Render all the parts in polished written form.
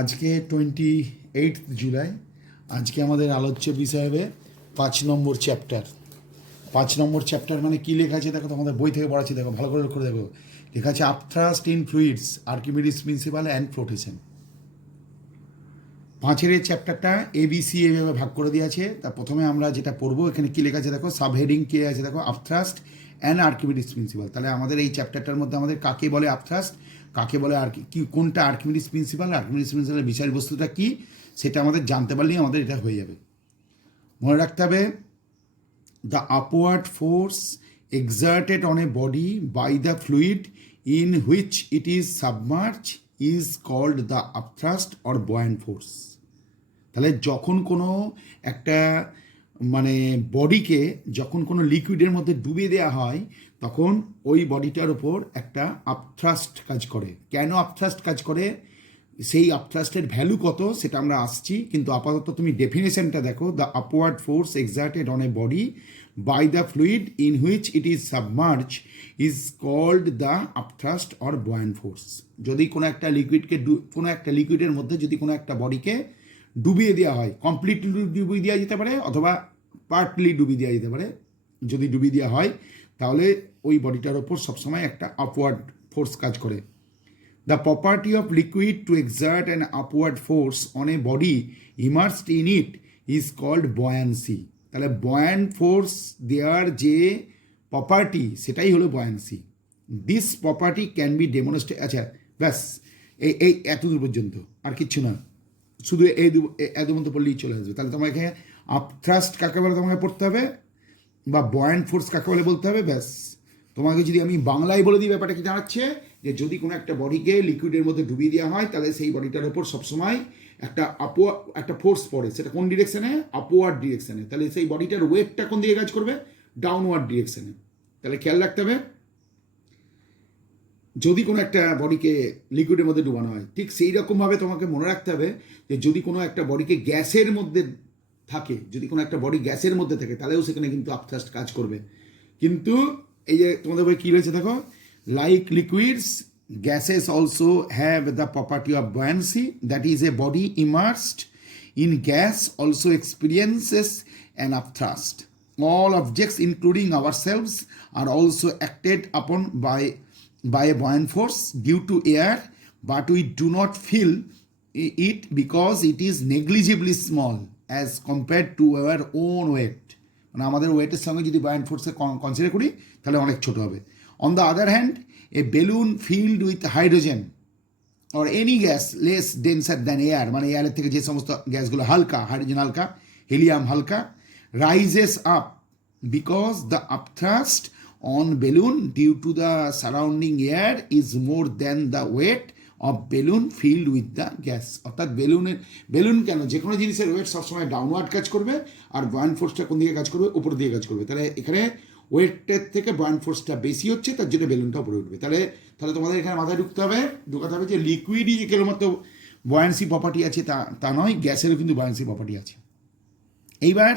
আজকে 28 জুলাই। আজকে আমাদের আলোচ্য বিষয় হবে 5 নম্বর চ্যাপ্টার। 5 নম্বর চ্যাপ্টার মানে কী লেখা আছে দেখো, তোমাদের বই থেকে পড়াচ্ছি, দেখো ভালো করে লক্ষ্য করে দেখো। লেখা আছে upthrust in fluids, Archimedes principle and flotation. 5-এর এই চ্যাপ্টারটা ABC এভাবে ভাগ করে দিয়ে আছে। তা প্রথমে আমরা যেটা পড়বো, এখানে কী লেখা আছে দেখো, সাবহেডিং কে আছে দেখো, আপথ্রাস্ট অ্যান্ড আর্কিমিডিস প্রিন্সিপাল। তাহলে আমাদের এই চ্যাপ্টারটার মধ্যে আমাদের কাকে বলে আপথ্রাস্ট, কাকে বলে আর কি, কোনটা আর্কিমিডিস প্রিন্সিপাল, আর্কিমিডিস প্রিন্সিপালের বিষয়বস্তুটা কী, সেটা আমাদের জানতে পারলেই আমাদের এটা হয়ে যাবে। মনে রাখতে হবে, the upward force exerted on a body by the fluid in which it is submerged is called the upthrust or buoyant force. তাহলে যখন কোনো একটা মানে বডিকে যখন কোনো লিকুইডের মধ্যে ডুবিয়ে দেওয়া হয়, তখন ওই বডিটার ওপর একটা আপথ্রাস্ট কাজ করে। কেন আপথ্রাস্ট কাজ করে, সেই আপথ্রাস্টের ভ্যালু কত সেটা আমরা আসছি, কিন্তু আপাতত তুমি ডেফিনেশনটা দেখো। The upward force exerted on a body by the fluid in which it is submerge is called the upthrust or buoyant force. যদি কোনো একটা লিকুইডকে কোনো একটা লিকুইডের মধ্যে যদি কোনো একটা বডিকে ডুবিয়ে দেওয়া হয়, কমপ্লিটলি ডুবিয়ে দেওয়া যেতে পারে অথবা পার্টলি ডুবিয়ে দেওয়া যেতে পারে। যদি ডুবিয়ে দেওয়া হয় তাহলে ওই বডিটার ওপর সবসময় একটা আপওয়ার্ড ফোর্স কাজ করে। The property of liquid to exert an upward force on a body immersed in it is called buoyancy. তাহলে buoyant force দেওয়ার যে প্রপার্টি সেটাই হলো buoyancy. This property can be demonstrated. আচ্ছা ব্যাস, এই এতদূর পর্যন্ত, আর কিচ্ছু না, শুধু এত পর্যন্ত পড়লেই চলে আসবে। তাহলে তোমাকে আপথ্রাস্ট কাকে বলে তোমাকে পড়তে হবে, বা buoyant force কাকে বলে বলতে হবে। ব্যাস, তোমাকে যদি আমি বাংলায় বলে দিই, ব্যাপারটা কি দাঁড়াচ্ছে, যে যদি কোনো একটা বডিকে লিকুইডের মধ্যে ডুবিয়ে দেওয়া হয় তাহলে সেই বডিটার ওপর সবসময় একটা ফোর্স পড়ে। সেটা কোন ডিরেকশনে? আপওয়ার্ড ডিরেকশনে। তাহলে সেই বডিটার ওয়েটটা কোন দিকে কাজ করবে? ডাউনওয়ার্ড ডিরেকশনে। তাহলে খেয়াল রাখতে হবে, যদি কোনো একটা বডিকে লিকুইডের মধ্যে ডুবানো হয়, ঠিক সেই রকমভাবে তোমাকে মনে রাখতে হবে যে যদি কোনো একটা বডিকে গ্যাসের মধ্যে থাকে, যদি কোনো একটা বডি গ্যাসের মধ্যে থাকে, তাহলেও সেখানে কিন্তু আপথ্রাস্ট কাজ করবে। কিন্তু এই যে তোমাদের বই কী রয়েছে দেখো, like liquids, gases also have the property of buoyancy, that is a body immersed in gas also experiences an upthrust. All objects including ourselves are also acted upon by a buoyant force due to air, but we do not feel it because it is negligibly small as compared to our own weight. মানে আমাদের ওয়েটের সঙ্গে যদি buoyant force consider করি তাহলে অনেক ছোট হবে। On the other hand, a balloon filled with hydrogen or any gas less denser than air, মানে এয়ারের থেকে যে সমস্ত গ্যাসগুলো হালকা, হাইড্রোজেন হালকা, হিলিয়াম হালকা, rises up because the upthrust on balloon due to the surrounding air is more than the weight of balloon filled with the gas. অর্থাৎ balloon কেন, যে কোনো জিনিসের ওয়েট সবসময় ডাউনওয়ার্ড কাজ করবে, আর buoyant ফোর্সটা কোন দিকে কাজ করবে? উপর দিকে কাজ করবে। তাহলে এখানে ওয়েটের থেকে buoyant ফোর্সটা বেশি হচ্ছে, তার জন্য বেলুনটা উপরে উঠবে। তাহলে তোমাদের এখানে মাথায় ঢুকাতে হবে যে লিকুইডই যে কেবলমাত্র buoyancy প্রপার্টি আছে তা নয়, গ্যাসেরও কিন্তু buoyancy প্রপার্টি আছে। এইবার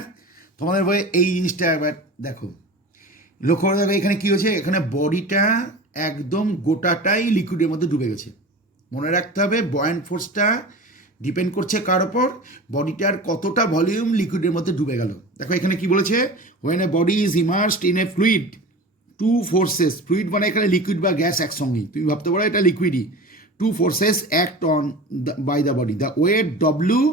তোমাদের বইয়ে এই জিনিসটা একবার দেখো, লক্ষ্য করে দেখো এখানে কী হয়েছে, এখানে বডিটা একদম গোটাটাই লিকুইডের মধ্যে ডুবে গেছে। মনে রাখতে হবে buoyant ফোর্সটা ডিপেন্ড করছে কার ওপর? বডিটার কতটা ভলিউম লিকুইডের মধ্যে ডুবে গেল। দেখো এখানে কি বলেছে, when a body is immersed in a fluid, two forces, fluid মানে এখানে লিকুইড বা গ্যাস একসঙ্গেই, তুমি ভাবতে পারো এটা লিকুইডই, two forces act on by the body, the weight W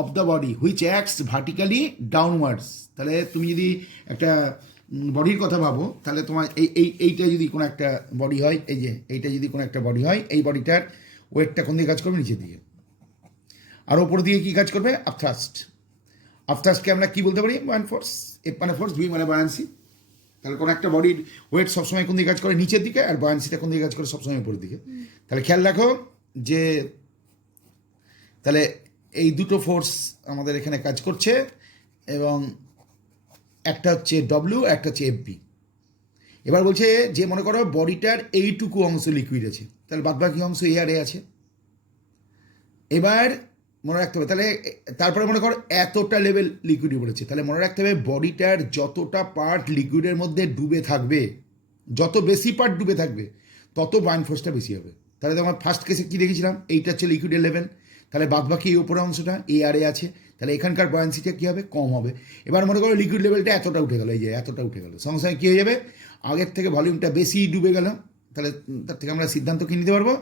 of the body which acts vertically downwards. তাহলে তুমি যদি একটা বডির কথা ভাবো, তাহলে তোমার এইটা যদি কোনো একটা বডি হয়, এই যে এইটা যদি কোনো একটা বডি হয়, এই বডিটার ওয়েটটা কোন দিকে কাজ করবে? নিচের দিকে। আর ওপর দিকে কী কাজ করবে? আপথ্রাস্ট। আপথ্রাস্টকে আমরা কী বলতে পারি? buoyant force. এফ মানে ফোর্স, বি মানে buoyancy। তাহলে কোনো একটা বডির ওয়েট সবসময় কোন দিকে কাজ করে? নিচের দিকে। আর buoyancyটা কোন দিকে কাজ করে? সবসময় উপরের দিকে। তাহলে খেয়াল রাখো যে তাহলে এই দুটো ফোর্স আমাদের এখানে কাজ করছে, এবং একটা হচ্ছে ডব্লিউ, একটা হচ্ছে এফবি। এবার বলছে যে মনে করো বডিটার এইটুকু অংশ লিকুইড আছে, তাহলে বাদবাকি অংশ এয়ারে আছে। এবার মনে রাখতে হবে, তাহলে তারপরে মনে করো এতটা লেভেল লিকুইডে পড়েছে, তাহলে মনে রাখতে হবে বডিটার যতটা পার্ট লিকুইডের মধ্যে ডুবে থাকবে, যত বেশি পার্ট ডুবে থাকবে তত buoyant ফোর্সটা বেশি হবে। তাহলে তোমার ফার্স্ট কেসে কী দেখেছিলাম, এইটা হচ্ছে লিকুইডের লেভেল, তাহলে বাদবাকি এই উপরের অংশটা এয়ারে আছে, তাহলে এখানকার বয়ান্সিটা কী হবে, কম হবে। এবার মনে করো লিকুইড লেভেলটা এতটা উঠে গেলো, এই যে এতটা উঠে গেলো, সঙ্গে সঙ্গে কী হয়ে যাবে, আগের থেকে ভলিউমটা বেশি ডুবে গেল, তাহলে তার থেকে আমরা সিদ্ধান্ত কী নিতে পারবো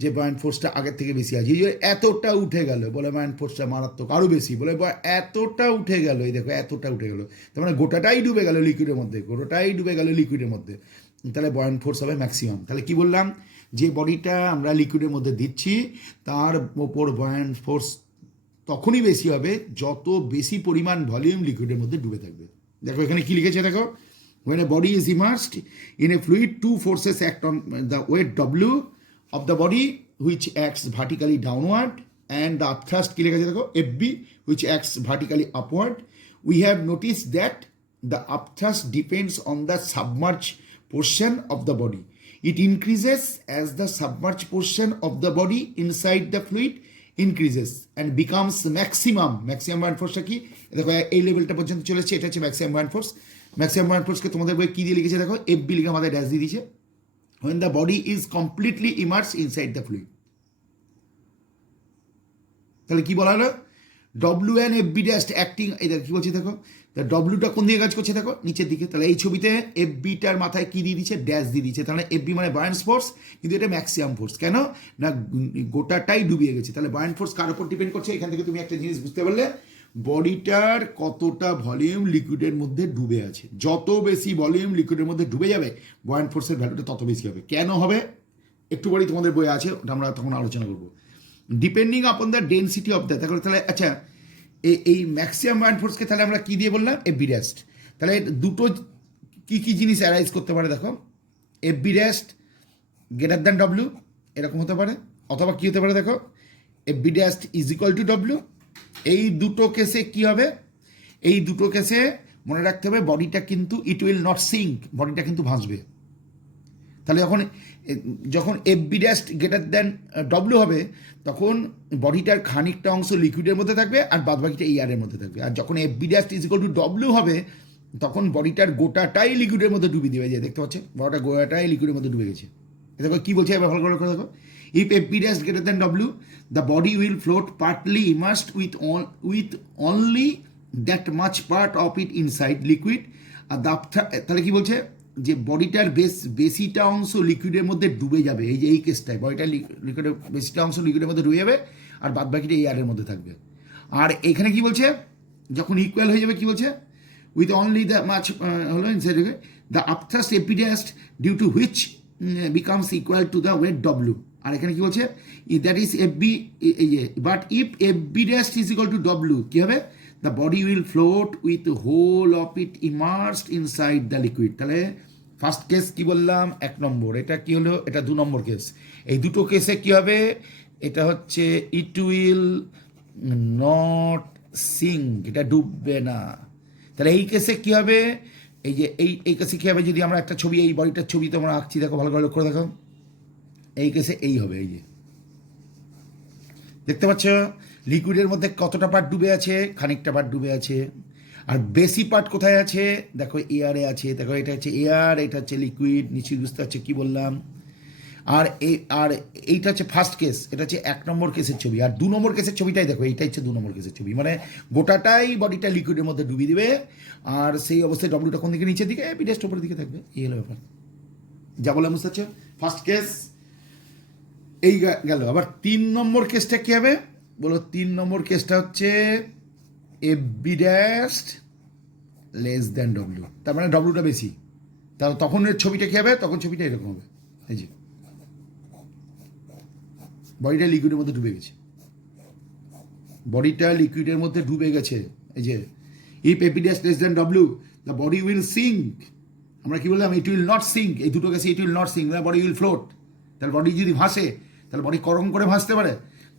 যে বয়ান্ট ফোর্সটা আগের থেকে বেশি আছে। এই যে এতটা উঠে গেল বলে বয়ান্ট ফোর্সটা মারাত্মক, আরও বেশি বলে এতটা উঠে গেল, এই দেখো এতটা উঠে গেল, তার মানে গোটাটাই ডুবে গেল লিকুইডের মধ্যে, গোটাটাই ডুবে গেল লিকুইডের মধ্যে, তাহলে বয়ান্ট ফোর্স হবে ম্যাক্সিমাম। তাহলে কি বললাম, যে বডিটা আমরা লিকুইডের মধ্যে দিচ্ছি তার ওপর বয়ান্ট ফোর্স তখনই বেশি হবে যত বেশি পরিমাণ ভলিউম লিকুইডের মধ্যে ডুবে থাকবে। দেখো এখানে কি লিখেছে, দেখো when a body is immersed in a fluid, two forces act on the weight W of the body which acts vertically downward and the upthrust কি লেখা আছে দেখো FB which acts vertically upward. We have noticed that the upthrust depends on the submerged portion of the body. It increases as the submerged portion of the body inside the fluid increases and becomes maximum. Maximum buoyant force কি দেখো এই লেভেলটা পর্যন্ত চলেছে, এটা হচ্ছে maximum buoyant force. Maximum buoyant force কে তোমাদের বই কি দিয়ে লিখেছে দেখো, FB লিখে আমাদের ড্যাশ দিয়ে দিয়েছে, when the body is completely immersed inside the fluid. তাহলে কি বলা হলো, W and FB dash acting, এই দেখো কি বলছে দেখো, তা ডব্লিউটা কোন দিকে কাজ করছে দেখো নিচের দিকে, তাহলে এই ছবিতে এফবিটার মাথায় কি দিয়ে দিচ্ছে, ড্যাশ দিয়ে দিচ্ছে, তাহলে এফবি মানে বায়ান্ট ফোর্স, কিন্তু এটা ম্যাক্সিমাম ফোর্স, কেন না গোটাটাই ডুবিয়ে গেছে। তাহলে বায়ান্ট ফোর্স কার উপর ডিপেন্ড করছে, এখান থেকে তুমি একটা জিনিস বুঝতে পারলে বডিটার কতটা ভলিউম লিকুইডের মধ্যে ডুবে আছে, যত বেশি ভলিউম লিকুইডের মধ্যে ডুবে যাবে বায়ান্ট ফোর্সের ভ্যালুটা তত বেশি হবে। কেন হবে একটু বাড়ি তোমাদের বই আছে, ওটা আমরা তখন আলোচনা করবো। Depending upon the density of the, তাহলে আচ্ছা এই ম্যাক্সিমাম বায়ান্ট ফোর্সকে তাহলে আমরা কী দিয়ে বললাম, এফবি ড্যাস্ট। তাহলে দুটো কী কী জিনিস অ্যারাইজ করতে পারে দেখো, FB dash greater than W এরকম হতে পারে, অথবা কী হতে পারে দেখো FB dash is equal to W. এই দুটো কেসে কী হবে, এই দুটো কেসে মনে রাখতে হবে বডিটা কিন্তু ইট উইল নট সিঙ্ক, বডিটা কিন্তু ভাসবে। তাহলে যখন FB dash greater than W হবে তখন বডিটার খানিকটা অংশ লিকুইডের মধ্যে থাকবে আর বাদবাকিটা এয়ারের মধ্যে থাকবে। আর যখন FB dash is equal to W হবে তখন বডিটার গোটাটাই লিকুইডের মধ্যে ডুবিয়ে দেবে, যে দেখতে পাচ্ছে বডিটা গোটাটাই লিকুইডের মধ্যে ডুবে গেছে। দেখো কী বলছে এবার ভালো করে দেখো, if FB dash greater than W the body will float partly immersed with only that much part of it inside liquid. আর তাহলে কী বলছে, যে বডিটার বেশিটা অংশ লিকুইডের মধ্যে ডুবে যাবে, এই যে এই কেসটায় বডিটার লিকুইডের বেশিটা অংশ লিকুইডের মধ্যে ডুবে যাবে আর বাদ বাকিটা এয়ারের মধ্যে থাকবে। আর এখানে কি বলছে, যখন ইকুয়াল হয়ে যাবে কি বলছে, উইথ অনলি দ্য মাচ হলো the upthrust FB dash due to which becomes equal to the weight W. আর এখানে কি বলছে, that is FB, but if FB dash is equal to W কী হবে, the body will float with whole of it immersed inside the liquid. তাহলে first case কি বললাম 1 নম্বর, এটা কি হলো, এটা 2 নম্বর কেস। এই দুটো কেসে কি হবে, এটা হচ্ছে ইট উইল নট সিঙ্ক, এটা ডুববে না। তাহলে এই কেসে কি হবে, এই যে এই কেসে কী হবে, যদি আমরা একটা ছবি, এই বডিটার ছবি তোমরা আঁকছি দেখো ভালো করে লক্ষ্য দেখো, এই কেসে এই হবে, এই যে দেখতে পাচ্ছ লিকুইডের মধ্যে কতটা পার্ট ডুবে আছে, খানিকটা পার্ট ডুবে আছে। আর বেশি পার্ট কোথায় আছে দেখো, এয়ারে আছে। দেখো এটা হচ্ছে এয়ার, এটা হচ্ছে লিকুইড, নিশ্চয়ই বুঝতে পারছে কী বললাম। আর এইটা হচ্ছে ফার্স্ট কেস, এটা হচ্ছে 1 নম্বর কেসের ছবি। আর 2 নম্বর কেসের ছবিটাই দেখো, এইটা হচ্ছে 2 নম্বর কেসের ছবি, মানে গোটাটাই বডিটা লিকুইডের মধ্যে ডুবিয়ে দিবে আর সেই অবস্থায় ডব্লিউটা কোন দিকে, নিচের দিকে, এপিডাস্ট উপরের দিকে থাকবে। এই হলো ব্যাপার, যা বললাম বুঝতে পারছো। ফার্স্ট কেস এই গেল। আবার 3 নম্বর কেসটা কী হবে বলো, 3 নম্বর কেসটা হচ্ছে FB dash less than W, তার মানে ডব্লিউটা বেশি। তাহলে তখন ছবিটা কী হবে, তখন ছবিটা এরকম হবে, এই যে বডিটা লিকুইডের মধ্যে ডুবে গেছে, বডিটা লিকুইডের মধ্যে ডুবে গেছে। এই যে if FB dash less than W the body will sink, আমরা কি বললাম, ইট উইল নট সিঙ্ক, এই দুটো কেসে it will not sink, the body will float. তাহলে বডি যদি ভাসে তাহলে বডি করম করে ভাসতে পারে,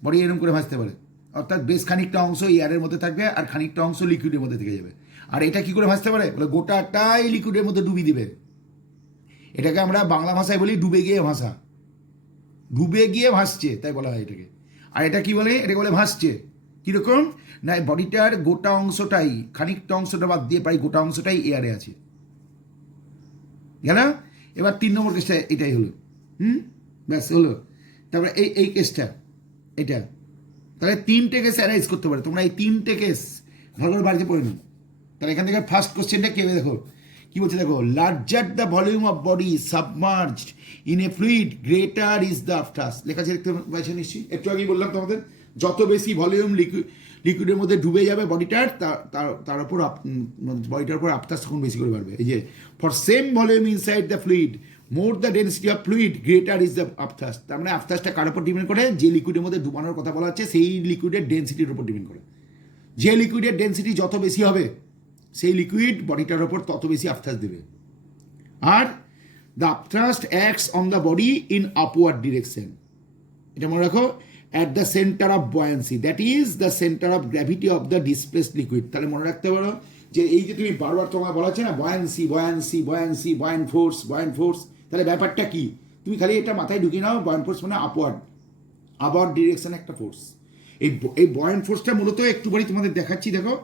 বডি এরকম করে ভাসতে পারে, অর্থাৎ বেশ খানিকটা অংশ এয়ারের মধ্যে থাকবে আর খানিকটা অংশ লিকুইডের মধ্যে থেকে যাবে। আর এটা কি করে ভাসতে পারে বলে, গোটাটাই লিকুইডের মধ্যে ডুবিয়ে দিবে। এটাকে আমরা বাংলা ভাষায় বলি ডুবে গিয়ে ভাসা, ডুবে গিয়ে ভাসছে তাই বলা হয় এটাকে। আর এটা কি বলে, এটাকে বলে ভাসছে। কীরকম না, বডিটার গোটা অংশটাই, খানিকটা অংশটা বাদ দিয়ে প্রায় গোটা অংশটাই এয়ারে আছে, গেল। এবার 3 নম্বর কেসটা এটাই হলো, ব্যাস হলো। তারপরে এই কেসটা এটা, তাহলে 3টে কেস অ্যানালাইজ করতে পারে। তোমরা এই 3টে কেস ভালো করে বাড়িতে পড়ে নাও। তাহলে এখান থেকে ফার্স্ট কোশ্চেনটা কে দেখো কি বলছে, দেখো larger the volume of body submerged in a fluid greater is the upthrust. লেখা আছে দেখতে পাচ্ছেন নিশ্চয়ই, একটু আগেই বললাম তোমাদের, যত বেশি ভলিউম লিকুইডের মধ্যে ডুবে যাবে বডিটার, তার উপর বডিটার উপর আফটার্স তখন বেশি করে বাড়বে। এই যে for same volume inside the fluid more the density of fluid greater is the upthrust. তার মানে আফটার্সটা কার উপর ডিপেন্ড করে, যে লিকুইডের মধ্যে ডুবানোর কথা বলা হচ্ছে সেই লিকুইডের ডেন্সিটির উপর ডিপেন্ড করে। যে লিকুইডের ডেন্সিটি যত বেশি হবে সেই লিকুইড বডিটার ওপর তত বেশি আফটার্স দেবে। আর the upthrust acts on the body in upward direction. এটা মনে রাখো, at the centre of buoyancy, that is the centre of gravity of the displaced liquid. তাহলে মনে রাখতে পারো যে এই যে তুমি বারবার তোমার বলা হচ্ছে না বয়ান্সি বয়ান্সি বয়ান্সি বয়ান ফোর্স বয়ান ফোর্স, তাহলে ব্যাপারটা কি তুমি খালি এটা মাথায় ঢুকিয়ে নাও। বয়ান ফোর্স মানে আপওয়ার্ড ডিরেকশন একটা ফোর্স। এই বয়ান ফোর্সটা মূলত একটুখানি তোমাদের দেখাচ্ছি, দেখো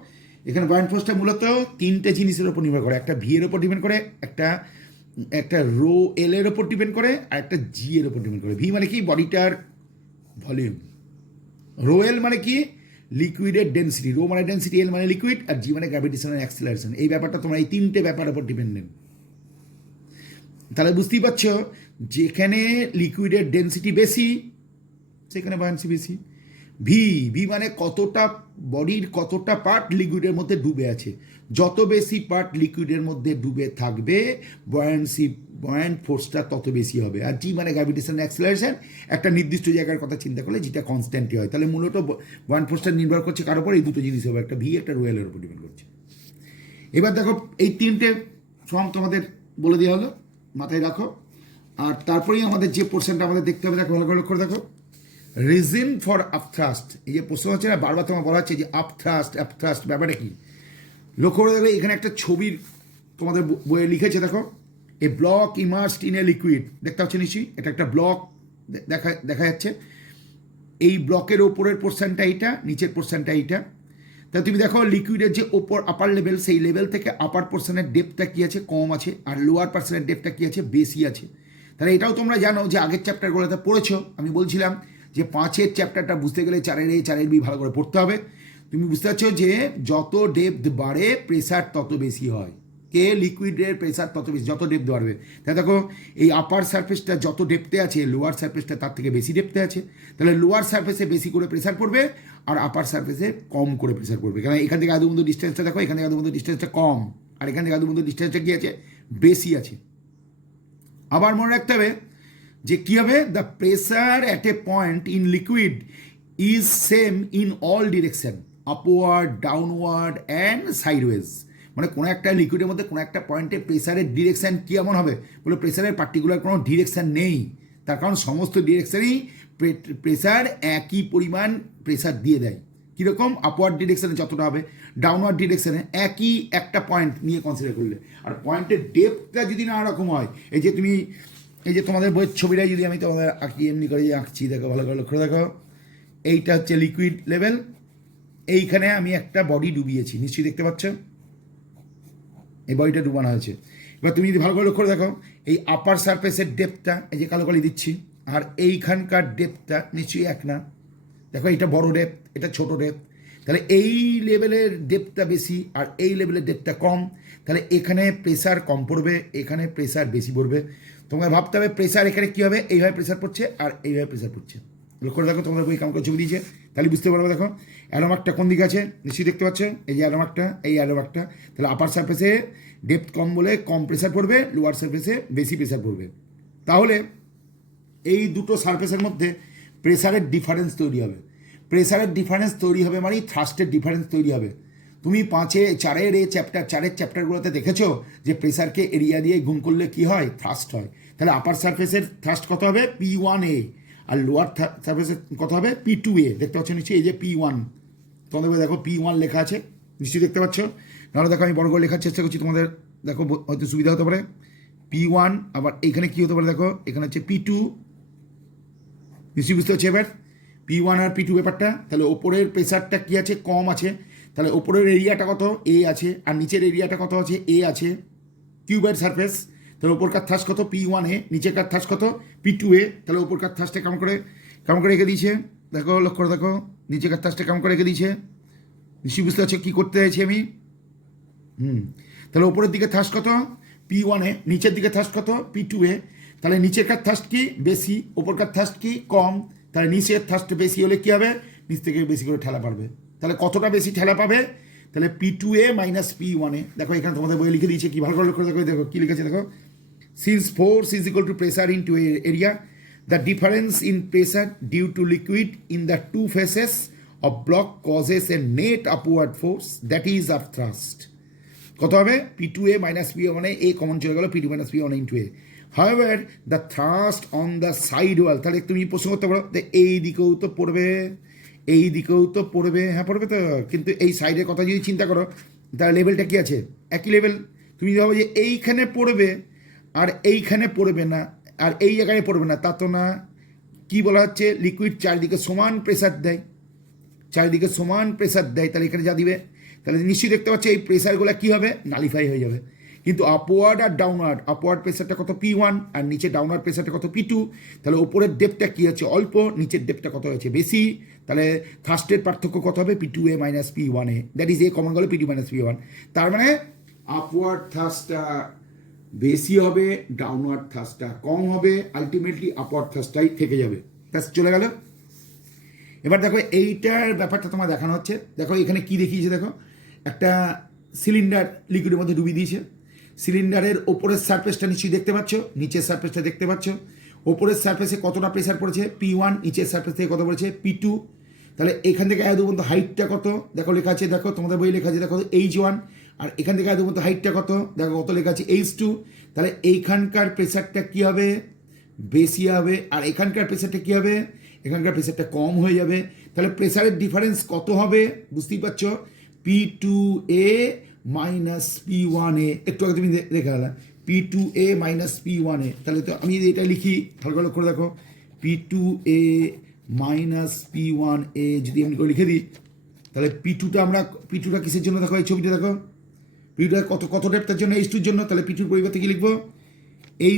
এখানে বয়ান ফোর্সটা মূলত 3টে জিনিসের উপর নির্ভর করে। একটা ভি এর উপর ডিপেন্ড করে, একটা রো এল এর উপর ডিপেন্ড করে, আর একটা জি এর উপর ডিপেন্ড করে। ভি মানে কি, বডিটার ভলিউম। রো এল মানে কি, লিকুইডের ডেন্সিটি। রো মানে ডেন্সিটি, এল মানে লিকুইড, আর জি মানে গ্র্যাভিটেশনাল অ্যাক্সিলারেশন। এই ব্যাপারটা তোমরা এই 3টে ব্যাপারের উপর ডিপেন্ডেন্ট। তাহলে বুঝতেই পারছো যেখানে লিকুইডের ডেন্সিটি বেশি সেখানে বয়ান্সি বেশি। ভি মানে কতটা বডির কতটা পার্ট লিকুইডের মধ্যে ডুবে আছে। যত বেশি পার্ট লিকুইডের মধ্যে ডুবে থাকবে বয়ান্ট ফোর্সটা তত বেশি হবে। আর জি মানে গ্র্যাভিটেশনাল অ্যাক্সিলারেশন, একটা নির্দিষ্ট জায়গার কথা চিন্তা করলে যেটা কনস্ট্যান্টই হয়। তাহলে মূলত বয়ান্ট ফোর্সটা নির্ভর করছে কার উপর, এই দুটো জিনিস হবে, একটা ভি একটা রোয়েলের উপর ডিপেন্ড করছে। এবার দেখো এই 3টে ফর্ম তোমাদের বলে দেওয়া হলো, মাথায় রাখো। আর তারপরেই আমাদের যে পোর্শনটা আমাদের দেখতে হবে, দেখো ভালো করে দেখো, রিজন ফর আপথ্রাস্ট। এই যে প্রশ্ন হচ্ছে না, বারবার তোমার বলা হচ্ছে যে আপথ্রাস্ট ব্যাপারটা কি। লক্ষ্য করে দেখবে এখানে একটা ছবির তোমাদের বইয়ে লিখেছে, দেখো a block immersed in a liquid. দেখতে পাচ্ছ নিশ্চয়ই, এটা একটা ব্লক দেখা যাচ্ছে। এই ব্লকের ওপরের পোর্শনটা এইটা, নিচের পোর্শনটা এইটা। তা তুমি দেখো লিকুইডের যে ওপর আপার লেভেল, সেই লেভেল থেকে আপার পোর্শনের ডেপথটা কী আছে, কম আছে, আর লোয়ার পোর্শনের ডেপথটা কী আছে, বেশি আছে। তাহলে এটাও তোমরা জানো যে আগের চ্যাপ্টারগুলোতে পড়েছো। আমি বলছিলাম যে 5এর চ্যাপ্টারটা বুঝতে গেলে 4এর এ 4এর বি ভালো করে পড়তে হবে। তুমি বুঝতে পারছো যে যত ডেপথ বাড়ে প্রেসার তত বেশি হয়। কে লিকুইডের প্রেসার তত বেশি, যত ডেপথ বাড়বে। তাই দেখো এই আপার সারফেসটা যত ডেপথে আছে, লোয়ার সারফেসটা তার থেকে বেশি ডেপথে আছে। তাহলে লোয়ার সারফেসে বেশি করে প্রেসার পড়বে, আর আপার সারফেসে কম করে প্রেসার পড়বে। কারণ এখান থেকে আদৌ বন্ধু ডিস্টেন্সটা দেখো, এখান থেকে আদৌ বন্ধু ডিস্টেন্সটা কম, আর এখান থেকে আদৌ বন্ধু ডিস্টেন্সটা কী আছে, বেশি আছে। আবার মনে রাখতে হবে যে কী হবে, the pressure at a point in liquid is same in all direction, upward downward and sideways. মানে কোনো একটা লিকুইডের মধ্যে কোনো একটা পয়েন্টে প্রেসারের ডিরেকশান কী এমন হবে, বলে প্রেসারের পার্টিকুলার কোনো ডিরেকশান নেই। তার কারণ সমস্ত ডিরেকশানেই প্রেসার একই পরিমাণ প্রেসার দিয়ে দেয়। কীরকম, আপওয়ার্ড ডিরেকশানে যতটা হবে, ডাউনওয়ার্ড ডিরেকশানে একই একটা পয়েন্ট নিয়ে কনসিডার করলে। আর পয়েন্টের ডেপথটা যদি নানা রকম হয়, এই যে তুমি এই যে তোমাদের বইয়ের ছবিটাই যদি আমি তোমাদের আঁকি, এমনি করে আঁকছি, দেখো ভালো করে লক্ষ্য দেখো, এইটা হচ্ছে লিকুইড লেভেল, এইখানে আমি একটা বডি ডুবিয়েছি, নিশ্চয়ই দেখতে পাচ্ছ এই বডিটা ডুবানো হয়েছে। এবার তুমি যদি ভালো করে লক্ষ্য দেখো, এই আপার সারফেসের ডেপথটা এই যে কালো কালি দিচ্ছি, আর এইখানকার ডেপথটা নিশ্চয়ই এক না। দেখো এটা বড় ডেপথ, এটা ছোট ডেপথ। তাহলে এই লেভেলের ডেপথটা বেশি আর এই লেভেলের ডেপথটা কম। তাহলে এখানে প্রেসার কম পড়বে, এখানে প্রেসার বেশি পড়বে। তোমাকে ভাবতে হবে প্রেসার এখানে কী হবে, এইভাবে প্রেসার পড়ছে আর এইভাবে প্রেসার পড়ছে। লক্ষ্য দেখো তোমাদের বই কাম করে ছবি দিয়েছে, তাহলে বুঝতে পারবে। দেখো অ্যারোমার্কটা কোন দিকে আছে, নিশ্চয়ই দেখতে পাচ্ছ, এই যে অ্যারোমার্কটা, এই অ্যারোমার্কটা। তাহলে আপার সারফেসে ডেপথ কম বলে কম প্রেসার পড়বে, লোয়ার সারফেসে বেশি প্রেসার পড়বে। তাহলে এই দুটো সারফেসের মধ্যে প্রেসারের ডিফারেন্স তৈরি হবে। প্রেসারের ডিফারেন্স তৈরি হবে মানে থ্রাস্টের ডিফারেন্স তৈরি হবে। তুমি 4-এর চ্যাপ্টারগুলোতে দেখেছো যে প্রেসারকে এরিয়া দিয়ে গুণ করলে কি হয়, থ্রাস্ট হয়। তাহলে আপার সারফেসের থ্রাস্ট কত হবে, P1A, আর লোয়ার সারফেসের কত হবে, P2A। দেখতে পাচ্ছ নিশ্চয়ই, এই যে P1, তোমাদের দেখো P1 লেখা আছে, নিশ্চয়ই দেখতে পাচ্ছ। নাহলে দেখো আমি বড় করে লেখার চেষ্টা করছি, তোমাদের দেখো হয়তো সুবিধা হতে পারে। P1, আবার এইখানে কী হতে পারে দেখো, এখানে হচ্ছে P2, নিশ্চয়ই বুঝতে পারছি এবার P1 আর P2 ব্যাপারটা। তাহলে ওপরের প্রেসারটা কী আছে, কম আছে। তাহলে ওপরের এরিয়াটা কত, A আছে, আর নিচের এরিয়াটা কত আছে, A আছে, কিউবের সারফেস। তাহলে ওপরকার থ্রাস্ট কত, P1A, নিচেরকার থ্রাস্ট কত, P2A। তাহলে ওপরকার থ্রাস্টে কেমন করে রেখে দিয়েছে, দেখো লক্ষ্য করে দেখো, নিচেকার থার্স্টটা কেমন করে রেখে দিয়েছে, নিশ্চয়ই বুঝতে পারছো কী করতে চাইছি আমি। তাহলে ওপরের দিকে থার্স্ট কত P1-এ, নিচের দিকে থার্স্ট কত P2-এ। তাহলে নিচেরকার থার্স্ট কি বেশি, ওপরকার থার্স্ট কি কম। তাহলে নিচের থার্স্ট বেশি হলে কী হবে, নিচ থেকে বেশি করে ঠেলা পারবে। তাহলে কতটা বেশি ঠেলা পাবে, তাহলে P2A মাইনাস P1-এ। দেখো এখানে তোমাদের বই লিখে দিয়েছে, কি ভালো করে লক্ষ্য দেখো, দেখো কী লিখেছে দেখো, since force is equal to pressure into area, the difference in pressure due to liquid in the two faces of block causes a net upward force that is upthrust. কত হবে P2A minus P1-এ, a common চলে গেল, P2 minus P1 into A. However the thrust on the side ওয়াল, তাহলে তুমি প্রশ্ন করতে পারো যে এই দিকেও তো পড়বে, এই দিকেও তো পড়বে, হ্যাঁ পড়বে তো, কিন্তু এই সাইডের কথা যদি চিন্তা করো তার লেভেলটা কি আছে, একই লেভেল। তুমি ভাবো যে এইখানে পড়বে আর এইখানে পড়বে না আর এই জায়গায় পড়বে না, তা তো না। কি বলা হচ্ছে, লিকুইড চারিদিকে সমান প্রেসার দেয়, চারিদিকে সমান প্রেসার দেয়, তাহলে এখানে যা দিবে, তাহলে নিশ্চয়ই দেখতে পাচ্ছি এই প্রেসারগুলো কী হবে, নালিফাই হয়ে যাবে। কিন্তু আপওয়ার্ড আর ডাউনওয়ার্ড, আপওয়ার্ড প্রেসারটা কত P1 আর নিচে ডাউনওয়ার্ড প্রেসারটা কত P2, তাহলে ওপরের ডেপটা কী আছে অল্প, নিচের ডেপটা কত হয়েছে বেশি। তাহলে থার্স্টের পার্থক্য কত হবে P2A মাইনাস P1-এ, দ্যাট ইজ এ কমন গেল P2 মাইনাস P1। তার মানে আপওয়ার্ড থার্স্টটা বেশি হবে, ডাউনওয়ার্ড থার্স্টটা কম হবে, আলটিমেটলি আপওয়ার্ড থার্স্টটাই থেকে যাবে। ব্যাস চলে গেল। এবার দেখো এইটার ব্যাপারটা তোমার দেখানো হচ্ছে, দেখো এখানে কি দেখিয়েছে, দেখো একটা সিলিন্ডার লিকুইডের মধ্যে ডুবিয়ে দিয়েছে, সিলিন্ডারের ওপরের সারফেসটা নিশ্চয়ই দেখতে পাচ্ছ, নিচের সারফেসটা দেখতে পাচ্ছ। ওপরের সারফেসে কতটা প্রেসার পড়েছে P1, নিচের সারফেস থেকে কত পড়েছে P2। তাহলে এখান থেকে এত পর্যন্ত হাইটটা কত, দেখো লেখা আছে, দেখো তোমাদের বই লেখা আছে, দেখো H1, আর এখান থেকে এত পর্যন্ত হাইটটা কত, দেখো কত লেখা আছে H2। তাহলে এইখানকার প্রেসারটা কী হবে, বেশি হবে, আর এখানকার প্রেসারটা কী হবে, এখানকার প্রেসারটা কম হয়ে যাবে। তাহলে প্রেসারের ডিফারেন্স কত হবে বুঝতেই পারছো, P2A মাইনাস P1-এ, একটু আগে তুমি দেখা গেল P2A মাইনাস P1-এ। তাহলে তো আমি যদি এটা লিখি ভালো ভালো করে দেখো, P2A মাইনাস P1-এ যদি আমি করে লিখে দিই, তাহলে P2টা আমরা, P2টা কিসের জন্য দেখো, এই ছবিটা দেখো, P2টা কত কত ডেপটার জন্য H2-র জন্য, তাহলে P2-র পরিবর্তে কী লিখবো,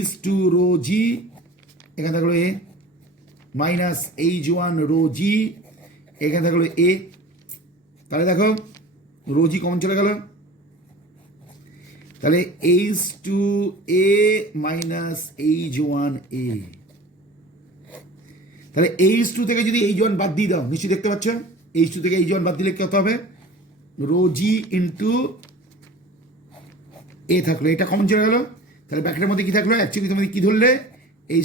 H2 রো জি, এখানে থাকলো এ, মাইনাস H1 রো জি, এখানে থাকলো এ। তাহলে দেখো রো জি কমন চলে গেল, তাহলে H2A মাইনাস H1A। তাহলে H2 থেকে যদি H1 বাদ দিয়ে দাও, নিশ্চয়ই দেখতে পাচ্ছ H2 থেকে H1 বাদ দিলে কত হবে, রো জি ইন্টু এ থাকলো, এটা কমন চলে গেল। তাহলে ব্র্যাকেটের মধ্যে কি থাকলো, অ্যাকচুয়ালি তোমাদের কি ধরলে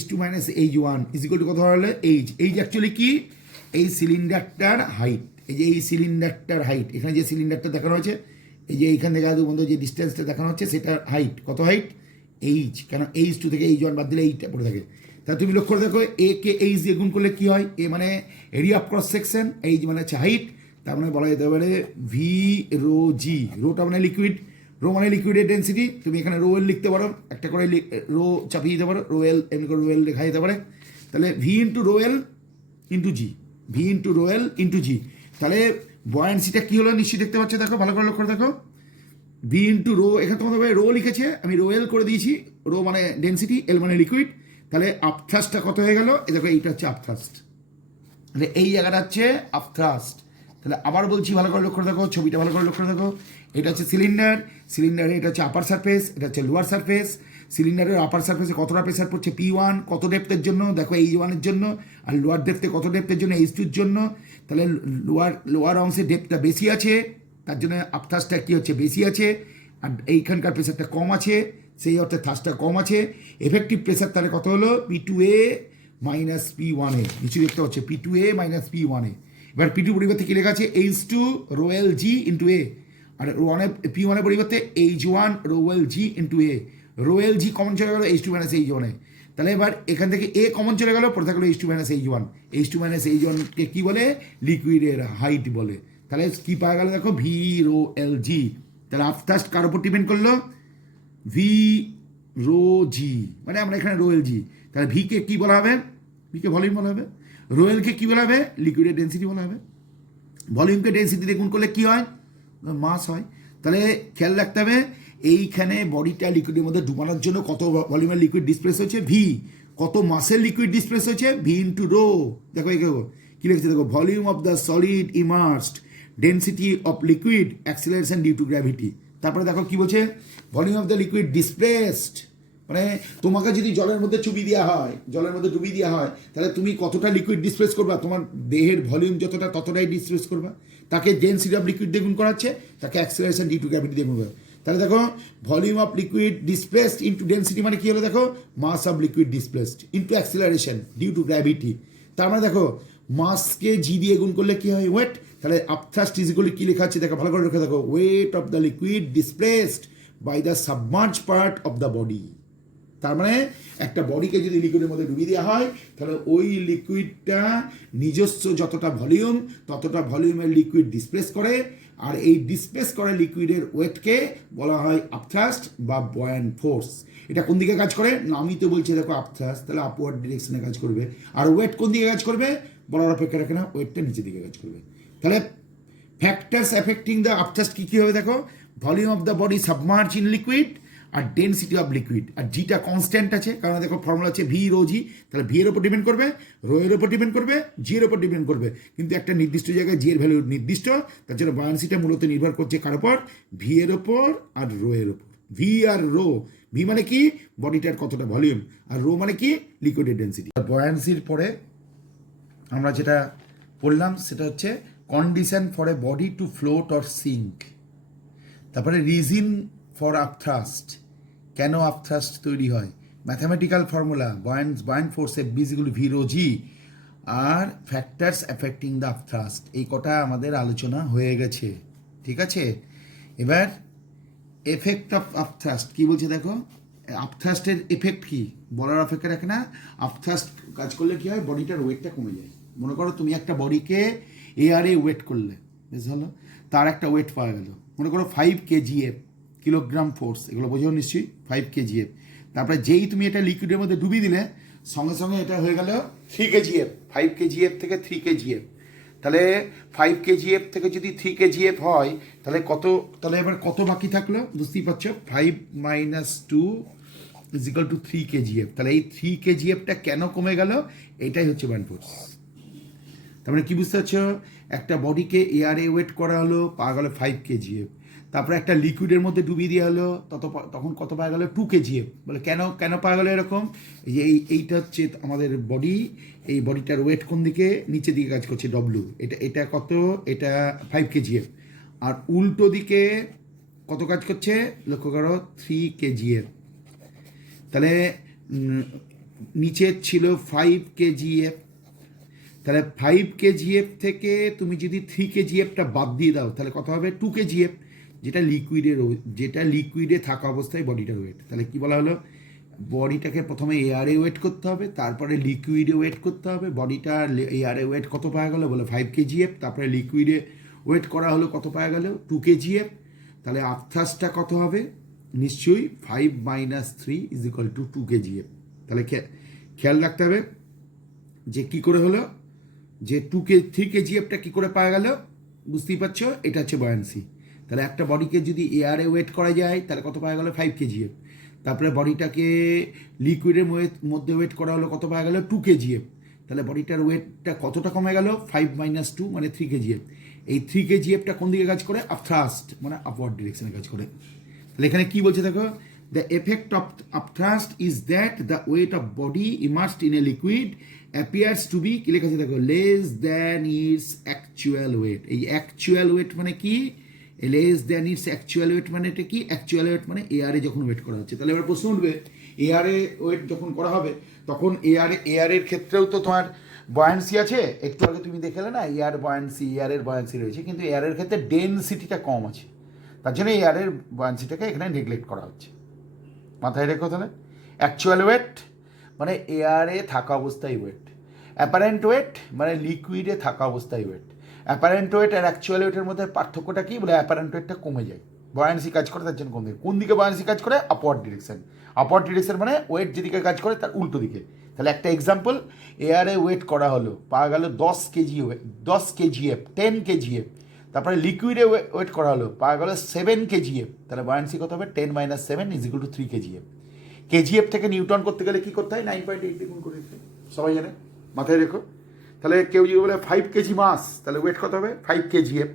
H2 minus H1 is equal two কত ধরলে এইচ। এইচ অ্যাকচুয়ালি কি, এই সিলিন্ডারটার হাইট, এই যে এই সিলিন্ডারটার হাইট, এখানে যে সিলিন্ডারটা দেখানো হয়েছে, এই যে এইখান থেকে আদৌ বন্ধু যে ডিস্টেন্সটা দেখানো হচ্ছে সেটার হাইট, কত হাইট এইচ, কেন H2 থেকে H1 বাদ দিলে এইটা পড়ে থাকে। তাহলে তুমি লক্ষ্য করে দেখো, এ কে এইচ দিয়ে গুণ করলে কী হয়, এ মানে area of cross section, H মানে হচ্ছে হাইট, তার মানে বলা যেতে পারে ভি রো জি। রোটা মানে লিকুইড, রো মানে লিকুইডের ডেন্সিটি, তুমি এখানে রো এল লিখতে পারো, একটা করে রো চাপিয়ে দিতে পারো, রো এল এমনি করে রো এল লেখা যেতে পারে। তাহলে V into rho L into G, V into rho L into G. তাহলে বয়ান্সিটা কী হলো নিশ্চয়ই দেখতে পাচ্ছ, দেখো ভালো করে লক্ষ্য দেখো, ভি ইন্টু রো, এখানে তোমাদের রো লিখেছে, আমি রো এল করে দিয়েছি, রো মানে ডেন্সিটি, এল মানে লিকুইড। তাহলে আপথ্রাস্টটা কত হয়ে গেল, এ দেখো এইটা হচ্ছে আপথ্রাস্ট, তাহলে এই জায়গাটা হচ্ছে আপথ্রাস্ট। তাহলে আবার বলছি ভালো করে লক্ষ্য দেখো, ছবিটা ভালো করে লক্ষ্য দেখো, এটা হচ্ছে সিলিন্ডার, সিলিন্ডারে এটা হচ্ছে আপার সারফেস, এটা হচ্ছে লোয়ার সারফেস। সিলিন্ডারের আপার সারফেসে কতটা প্রেসার পড়ছে P1, কত ডেপথের জন্য দেখো H1-এর জন্য, আর লোয়ার ডেপথে কত ডেপথের জন্য H2-র জন্য। তাহলে লোয়ার অংশে ডেপথটা বেশি আছে, তার জন্য আপথার্স্টটা কী হচ্ছে বেশি আছে, আর এইখানকার প্রেসারটা কম আছে, সেই অর্থে থার্স্টটা কম আছে। এফেক্টিভ প্রেসার তাহলে কত হলো, P2A মাইনাস P1-এ, নিচে দেখতে হচ্ছে P2A মাইনাস P1-এ। এবার P2 পরিবর্তে কী লেখা আছে, H2 রো এল জি ইন্টু এ, আর P1-এর পরিবর্তে H1 রো এল জি ইন্টু এ। রো এল জি কমন চলে গেল H2 মাইনাস H1-এ। তাহলে এবার এখান থেকে এ কমন চলে গেল, পরে থাকলো H2 minus H1। H2 minus H1-কে কী বলে, লিকুইডের হাইট বলে। তাহলে কী পাওয়া গেল দেখো, ভি রো এল জি। তাহলে আপথার্স্ট কার উপর ডিপেন্ড করলো, ভি রো জি, মানে আমরা এখানে রো এল জি। তাহলে ভিকে কী বলা হবে, ভিকে ভলিউম বলা হবে, রো এলকে কী বলা হবে, লিকুইডের ডেন্সিটি বলা হবে। ভলিউমকে ডেন্সিটি দিয়ে গুণ করলে কী হয়, মাস হয়। তাহলে খেয়াল রাখতে হবে, এইখানে বডিটা লিকুইডের মধ্যে ডুবানোর জন্য কত ভলিউমের লিকুইড ডিসপ্লেস হয়েছে ভি, কত মাসের লিকুইড ডিসপ্লেস হয়েছে ভি ইন্টু রো। দেখো এই কি লিখেছে দেখো, volume of the solid immersed, density of liquid, acceleration due to gravity. তারপরে দেখো কি বলছে, volume of the liquid displaced, মানে তোমাকে যদি জলের মধ্যে ডুবি দেওয়া হয় তাহলে তুমি কতটা লিকুইড ডিসপ্লেস করবা, তোমার দেহের ভলিউম যতটা ততটাই ডিসপ্লেস করবা। তাকে ডেন্সিটি অফ লিকুইড দিয়ে গুণ করা হচ্ছে, তাকে অ্যাক্সিলারেশন ডিউ টু গ্র্যাভিটি দিয়ে গুণ করা। তাহলে দেখো volume of liquid displaced into density মানে কি হলো, দেখো mass of liquid displaced into acceleration due to gravity. তার মানে দেখো মাসকে জি দিয়ে গুণ করলে কি হয়, ওয়েট। তাহলে আপথ্রাস্ট ইজ ইকুয়াল কি লেখা আছে দেখো, ভালো করে রেখে দেখো, weight of the liquid displaced by the submerge part of the body. তার মানে একটা বডিকে যদি লিকুইডের মধ্যে ডুবিয়ে দেওয়া হয় তাহলে ওই লিকুইডটা নিজস্ব যতটা ভলিউম ততটা ভলিউমের লিকুইড ডিসপ্লেস করে, আর এই ডিসপ্লেস করা লিকুইডের ওয়েটকে বলা হয় আপথ্রাস্ট বা বয়ান্ট ফোর্স। এটা কোন দিকে কাজ করে, নামই তো বলছে দেখো আপথ্রাস্ট, তাহলে আপওয়ার্ড ডিরেকশনে কাজ করবে। আর ওয়েট কোন দিকে কাজ করবে, বলার অপেক্ষা রাখে না, ওয়েটটা নিচের দিকে কাজ করবে। তাহলে ফ্যাক্টরস অ্যাফেক্টিং দ্য আপথ্রাস্ট কী হবে দেখো, volume of the body submerge in liquid আর ডেন্সিটি অফ লিকুইড। আর জিটা কনস্ট্যান্ট আছে, কারণ দেখো ফর্মুলা আছে ভি রো জি, তাহলে ভি এর ওপর ডিপেন্ড করবে, রো এর ওপর ডিপেন্ড করবে, জি এর ওপর ডিপেন্ড করবে। কিন্তু একটা নির্দিষ্ট জায়গায় জি এর ভ্যালু নির্দিষ্ট, তার জন্য বায়ান্সিটা মূলত নির্ভর করছে কার ওপর, ভি এর ওপর আর রো এর ওপর। ভি আর রো, ভি মানে কি বডিটার কতটা ভলিউম, আর রো মানে কি লিকুইডের ডেন্সিটি। বয়ান্সির পরে আমরা যেটা পড়লাম সেটা হচ্ছে condition for a body to float or sink. তারপরে রিজন ফর আপথ্রাস্ট, কেন আপথ্রাস্ট তৈরি হয়, mathematical formula buoyant force F B equal to V rho G, আর ফ্যাক্টরস অ্যাফেক্টিং দ্য আপথ্রাস্ট। এই কটা আমাদের আলোচনা হয়ে গেছে, ঠিক আছে। এবার এফেক্ট অফ আপথ্রাস্ট কি বলছে দেখো, আপথ্রাস্টের এফেক্ট কি বলার অপেক্ষা রাখে না। আপথ্রাস্ট কাজ করলে কি হয়, বডিটার ওয়েটটা কমে যায়। মনে করো তুমি একটা বডিকে এয়ারে ওয়েট করলে, বেশ ভালো, তার একটা ওয়েট পাওয়া গেল, মনে করো 5 kgf, কিলোগ্রাম ফোর্স, এগুলো বোঝো নিশ্চয়ই, 5 kgf। তারপরে যেই তুমি এটা লিকুইডের মধ্যে ডুবিয়ে দিলে সঙ্গে সঙ্গে এটা হয়ে গেল 3 kgf, 5 kgf থেকে 3 kgf। তাহলে 5 kgf থেকে যদি 3 kgf হয় তাহলে কত, তাহলে এবার কত বাকি থাকলো বুঝতেই পারছো, 5 - 2 ইজ ইকুয়াল টু 3 kgf। তাহলে এই 3 kgfটা কেন কমে গেল, এটাই হচ্ছে বায়ান্ট ফোর্স। তার মানে কি বুঝতে পারছো, একটা বডিকে এয়ারে ওয়েট করা হলো, পাওয়া গেল 5 kgf। তারপরে একটা লিকুইডের মধ্যে ডুবিয়ে দেওয়া হলো, তখন কত পাওয়া গেল 2 kgf। বলে কেন পাওয়া গেল এরকম, এইটা হচ্ছে আমাদের বডি, এই বডিটার ওয়েট কোন দিকে, নিচের দিকে কাজ করছে ডব্লু, এটা কত, এটা 5 kgf। আর উল্টো দিকে কত কাজ করছে লক্ষ্য করো, 3 kgf। তাহলে নিচে ছিল 5 kgf, তাহলে 5 kgf থেকে তুমি যদি 3 kgfটা বাদ দিয়ে দাও তাহলে কত হবে, 2 kgf, যেটা লিকুইডে থাকা অবস্থায় বডিটার ওয়েট। তাহলে কি বলা হলো, বডিটাকে প্রথমে এয়ারে ওয়েট করতে হবে, তারপরে লিকুইডে ওয়েট করতে হবে। বডিটা এয়ারে ওয়েট কত পাওয়া গেল, বলে 5 kgf, তারপরে লিকুইডে ওয়েট করা হলো কত পাওয়া গেল, 2 kgf। তাহলে আপথ্রাস্টটা কত হবে, নিশ্চয়ই 5 - 3 ইজ ইকুয়াল টু 2 kgf। তাহলে খেয়াল রাখতে হবে যে কি করে হলো, যে 3 kgfটা কী করে পাওয়া গেল, বুঝতেই পারছো, এটা হচ্ছে বয়ান্সি। তাহলে একটা বডিকে যদি এয়ারে ওয়েট করা যায় তাহলে কত পাওয়া গেল, 5 kgf। তারপরে বডিটাকে লিকুইডের মধ্যে ওয়েট করা হলো, কত পাওয়া গেল, 2 kgf। তাহলে বডিটার ওয়েটটা কতটা কমে গেল, 5 - 2 মানে 3 kgf। এই 3 kgfটা কোন দিকে কাজ করে, আপথ্রাস্ট মানে আপওয়ার্ড ডিরেকশনে কাজ করে। তাহলে এখানে কি বলছে দেখো, the effect of upthrust is that the weight of body immersed in a liquid appears to be, কি লেখা আছে দেখো, less than its actual weight. এই অ্যাকচুয়াল ওয়েট মানে কি, less than its actual weight মানে এটা কি, অ্যাকচুয়াল ওয়েট মানে এয়ারে যখন ওয়েট করা হচ্ছে। তাহলে এবার প্রশ্ন উঠবে, এয়ারে ওয়েট যখন করা হবে তখন এয়ারের ক্ষেত্রেও তো তোমার বয়ান্সি আছে, একটু আগে তুমি দেখলে না, এয়ারের বয়ান্সি রয়েছে, কিন্তু এয়ারের ক্ষেত্রে ডেনসিটিটা কম আছে, তার জন্য এয়ারের বয়ান্সিটাকে এখানে নেগলেক্ট করা হচ্ছে। মাথায় রেখো তাহলে, অ্যাকচুয়াল ওয়েট মানে এয়ারে থাকা অবস্থায় ওয়েট, অ্যাপারেন্ট ওয়েট মানে লিকুইডে থাকা অবস্থায় ওয়েট। অ্যাপারেন্ট ওয়েট আর অ্যাকচুয়াল ওয়েটের মধ্যে পার্থক্যটা কি, বলে অ্যাপারেন্ট ওয়েটটা কমে যায়, বয়ান্সি কাজ করে, তার জন্য কোন দিকে বয়ান্সি কাজ করে, আপওয়ার্ড ডিরেকশন। আপওয়ার্ড ডিরেকশন মানে ওয়েট যেদিকে কাজ করে তার উল্টো দিকে। তাহলে একটা এক্সাম্পল, এয়ারে ওয়েট করা হলো, পাওয়া গেল 10 kgf, 10 kgf। তারপরে লিকুইডে ওয়েট করা হলো, পাওয়া গেল 7 kgf। তাহলে বয়ান্সি কত হবে, 10 - 7 is equal two 3 kgf। KGF থেকে নিউটন করতে গেলে কি করতে হয়, 9.8 গুণ করে দিতে, সবাই জানে, মাথায় রেখো। তাহলে কেউ যদি বলে 5 কেজি মাস, তাহলে ওয়েট কত হবে? 5 কেজিএফ।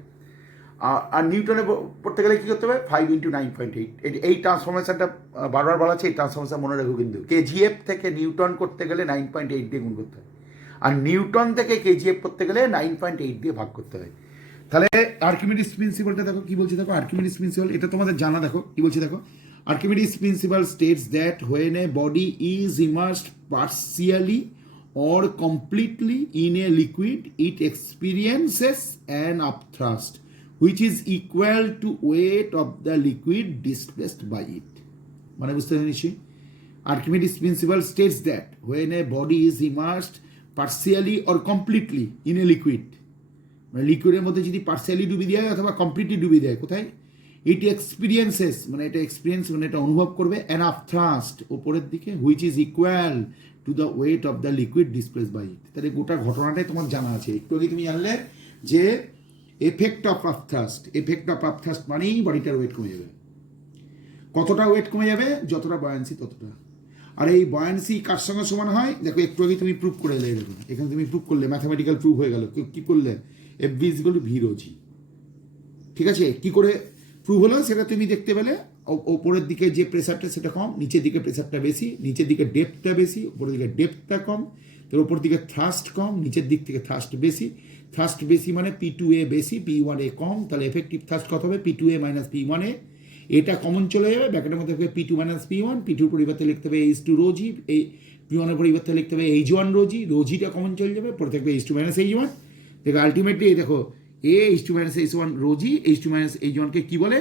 আর নিউটনে পড়তে গেলে কী করতে হবে? 5 × 9.8। এই ট্রান্সফরমেশনটা বারবার বলা আছে, এই ট্রান্সফরমেশন মনে রাখো কিন্তু। কেজিএফ থেকে নিউটন করতে গেলে 9.8 দিয়ে গুণ করতে হয়, আর নিউটন থেকে কেজিএফ করতে গেলে 9.8 দিয়ে ভাগ করতে হয়। তাহলে আর্কিমিডিস প্রিন্সিপালটা দেখো কি বলছে, দেখো আর্কিমিডিস প্রিন্সিপাল, এটা তোমাদের জানা, দেখো কি বলছে দেখো। Archimedes principle states that when a body is immersed partially or completely in a liquid, it experiences an upthrust which is equal to weight of the liquid displaced by it. মানে বুঝতে পেরেছি? Archimedes principle states that when a body is immersed partially or completely in a liquid, মানে লিকুইডের মধ্যে যদি partially ডুবিয়ে দেয় অথবা completely ডুবিয়ে দেয়, কোথায়? ইট এক্সপিরিয়েন্সেস, মানে এটা এক্সপিরিয়েন্স মানে এটা অনুভব করবে, অ্যান আপথ্রাস্ট, ওপরের দিকে, which is equal to the weight of the liquid displace by it. তাহলে গোটা ঘটনাটাই তোমার জানা আছে। একটু আগে তুমি জানলে যে এফেক্ট অফ আপথ্রাস্ট, এফেক্ট অফ আপথ্রাস্ট মানেই বডিটার ওয়েট কমে যাবে। কতটা ওয়েট কমে যাবে? যতটা বয়ান্সি ততটা। আর এই বয়ান্সি কার সঙ্গে সমান হয়? দেখো একটু আগে তুমি প্রুভ করে এলে, দেখুন এখানে তুমি প্রুভ করলে, ম্যাথামেটিক্যাল প্রুভ হয়ে গেল। কি করলে? FV = V rho G। ঠিক আছে, কি করে প্রুভ হলো সেটা তুমি দেখতে পেলে। ওপরের দিকে যে প্রেসারটা সেটা কম, নিচের দিকে প্রেসারটা বেশি, নিচের দিকে ডেপথটা বেশি, ওপরের দিকে ডেপথটা কম, তার ওপর দিকে থ্রাস্ট কম, নিচের দিক থেকে থ্রাস্ট বেশি। থ্রাস্ট বেশি মানে P2A বেশি, P1A কম, তাহলে এফেক্টিভ থ্রাস্ট কত হবে? P2A - P1A। এটা কমন চলে যাবে, ব্র্যাকেটের মধ্যে থাকবে P2 - P1, P2 এর পরিবর্তে লিখতে হবে H2 rho G, এই P1 এর পরিবর্তে লিখতে হবে H1 rho G, rho G টা কমন চলে যাবে, পরে থাকবে H2 - H1। দেখো আলটিমেটলি দেখো H2 - H1 rho G, H2 - H1 কে কি বলে?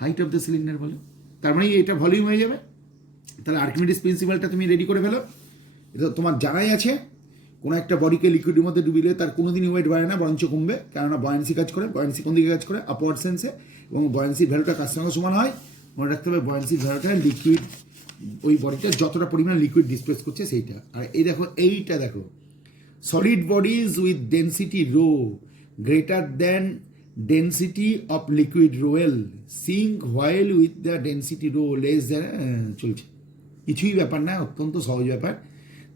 হাইট অফ দ্য সিলিন্ডার বলে। তার মানে এটা ভলিউম হয়ে যাবে। তাহলে আর্কিমিডিস প্রিন্সিপালটা তুমি রেডি করে ফেলো। এটা তোমার জানাই আছে, কোনো একটা বডিকে লিকুইডের মধ্যে ডুবিলে তার কোনোদিনই ওয়েট বাড়ে না, বরঞ্চ কমবে, কেননা বয়ান্সি কাজ করে। বয়ান্সি কোন দিকে কাজ করে? আপওয়ার্ড সেন্সে। এবং বয়ান্সির ভ্যালুটা কার সঙ্গে সমান হয়? মনে রাখতে হবে বয়ান্সির ভ্যালুটা লিকুইড, ওই বডিটা যতটা পরিমাণ লিকুইড ডিসপ্লেস করছে সেইটা। আর এই দেখো এইটা দেখো, solid bodies with density rho greater than density of liquid rho L sink while with the density rho less than চলছে। কিছুই ব্যাপার না, অত্যন্ত সহজ ব্যাপার।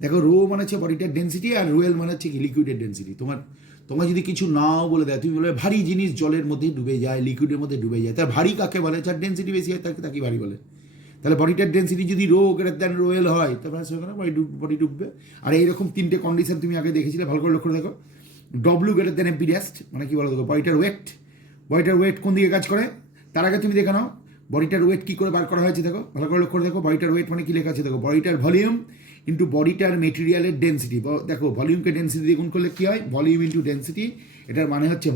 দেখো রো মানে হচ্ছে বডিটার ডেন্সিটি, আর রো এল মানে হচ্ছে কি? লিকুইডের ডেন্সিটি। তোমার যদি কিছু নাও বলে দেয়, তুমি বলবে ভারী জিনিস জলের মধ্যে ডুবে যায়, লিকুইডের মধ্যে ডুবে যায়, তার ভারী কাকে বলে? যার ডেন্সিটি বেশি হয় তাকে ভারী বলে। তাহলে বডিটার ডেন্সিটি যদি rho greater than rho L হয়, তারপরে সেখানে বডি ডুববে। আর এইরকম তিনটে কন্ডিশন তুমি আগে দেখেছিলে, ভালো করে লক্ষ্য দেখো। ডব্লিউ গ্রেটার দ্যান এমপি ড্যাস্ট, মানে কি বলো দেখো, বডিটার ওয়েট কোন দিকে কাজ করে? তার আগে তুমি দেখে নাও বডিটার ওয়েট কি করে বার করা হয়েছে, দেখো ভালো করে লক্ষ্য দেখো। বডিটার ওয়েট মানে কি লেখা আছে দেখো, বডিটার ভলিউম ইন্টু বডিটার মেটেরিয়ালের ডেন্সিটি। দেখো ভলিউমকে ডেন্সিটি দিয়ে গুণ করলে কি হয়? ভলিউম ইন্টু ডেন্সিটি, এটার মানে হচ্ছে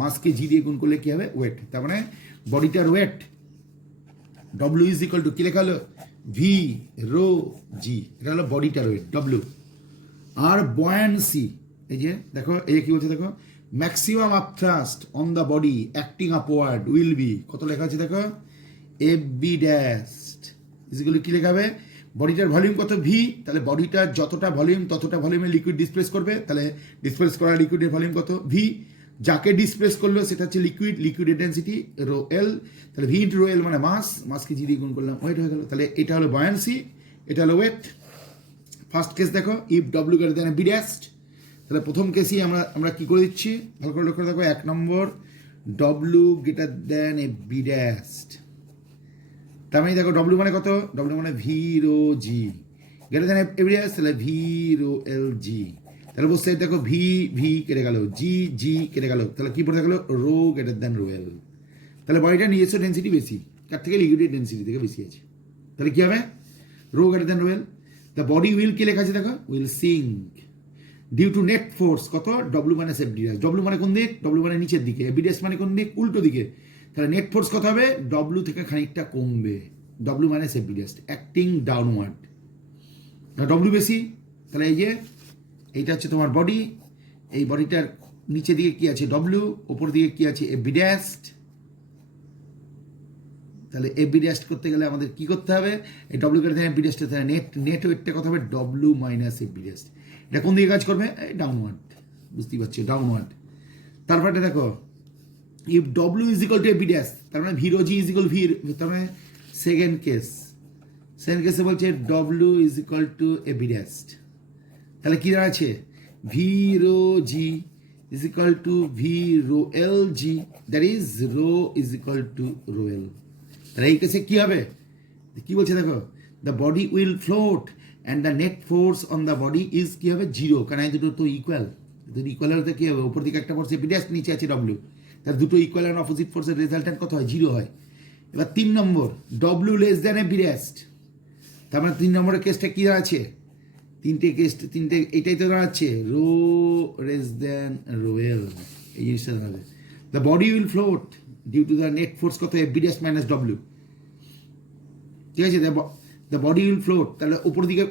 মাসকে জি দিয়ে গুণ করলে কি হবে? ওয়েট। তার মানে বডিটার ওয়েট W = কি লেখা হলো? V rho G, এটা হলো বডিটার ওয়েট W। আর বয়ান্সি, এই যে দেখো, এই কি বলছে দেখো, maximum upthrust on the body acting upward will be, কত লেখা আছে দেখো, FB ড্যাস্ট ইজিক্যালি কি লেখা হবে? বডিটার ভলিউম কত? V, তাহলে বডিটার যতটা ভলিউম ততটা ভলিউমে লিকুইড ডিসপ্লেস করবে, তাহলে ডিসপ্লেস করা লিকুইডের ভলিউম কত? V। যাকে ডিসপ্লেস করলো সেটা হচ্ছে লিকুইডের ডেন্সিটি রো এল, তাহলে V × রো এল মানে মাসকে জি দিয়ে গুণ করলাম, ওয়েট হয়ে গেল। তাহলে এটা হলো বয়ান্সি, এটা হলো ওয়েট। ফার্স্ট কেস দেখো, ইফ W > B ড্যাস্ট, তাহলে প্রথম কেসই আমরা কি করে দিচ্ছি, ভালো করে লক্ষ্য দেখো। 1 নম্বর W > B ড্যাস্ট, তার মানে দেখো W মানে কত? W মানে V rho G greater than FB dash, তাহলে V rho L G। তাহলে বসে দেখো V কেটে গেল, G কেটে গেল, তাহলে কি পড়ে গেল? Rho greater than rho L. তাহলে বডিটা নিজস্ব ডেন্সিটি বেশি, তার থেকে লিকুইডের ডেন্সিটি থেকে বেশি আছে, তাহলে কি হবে? Rho greater than rho L. The body will কি লেখা আছে দেখো, will sink due to net force কত? W - FD dash. W মানে কোন দিক? W মানে নিচের দিকে, FD ড্যাশ মানে কোন দিক? উল্টো দিকে। তাহলে নেট ফোর্স কত হবে? W থেকে খানিকটা কমবে, W - FD dash, acting downward. W বেশি, তাহলে এই যে এইটা হচ্ছে তোমার বডি, এই বডিটার নিচে দিকে কি আছে? W, ওপর দিকে কি আছে? FB dash. তাহলে FB ড্যাশ করতে গেলে আমাদের কি করতে হবে? এই W > FB ড্যাশ, তাহলে নেট ওয়েটটা কত হবে? W - FB dash. এটা কোন দিকে কাজ করবে? ডাউনওয়ার্ড, বুঝতেই পারছো, ডাউনওয়ার্ড। তারপরে দেখো, ইফ W = FB ড্যাশ, তার মানে V rho G = V, তার মানে সেকেন্ড কেসে বলছে W = FB ড্যাশ। তাহলে কি দাঁড়াচ্ছে? V rho G is equal to v rho l g, that is rho is equal to rho l. তাহলে এই কেসে কি হবে, কি বলছে দেখো, the body will float and the net force on the body is কি হবে জিরো, কারণ এই দুটো তো ইকুয়াল, দুটো ইকুয়াল হলে কি হবে, উপর দিকে একটা ফোর্স এপিডাস, নিচে আছে ডব্লিউ, তার দুটো ইকুয়াল অ্যান্ড অপোজিট ফোর্সের রেজাল্টেন্ট কত হয়, জিরো হয়। এবার 3 নম্বর, ডব্লিউ লেস দ্যান এপিডাস্ট, তার মানে 3 নম্বরের কেসটা কি আছে, তিনটে এটাই তো দাঁড়াচ্ছে, rho less than rho L, এই জিনিসটা দাঁড়াবে। The body will float due to the net force কত, এপিডাস্ট মাইনাস ডব্লিউ, ঠিক আছে। দ্য বডি উইল ফ্লোট, তাহলে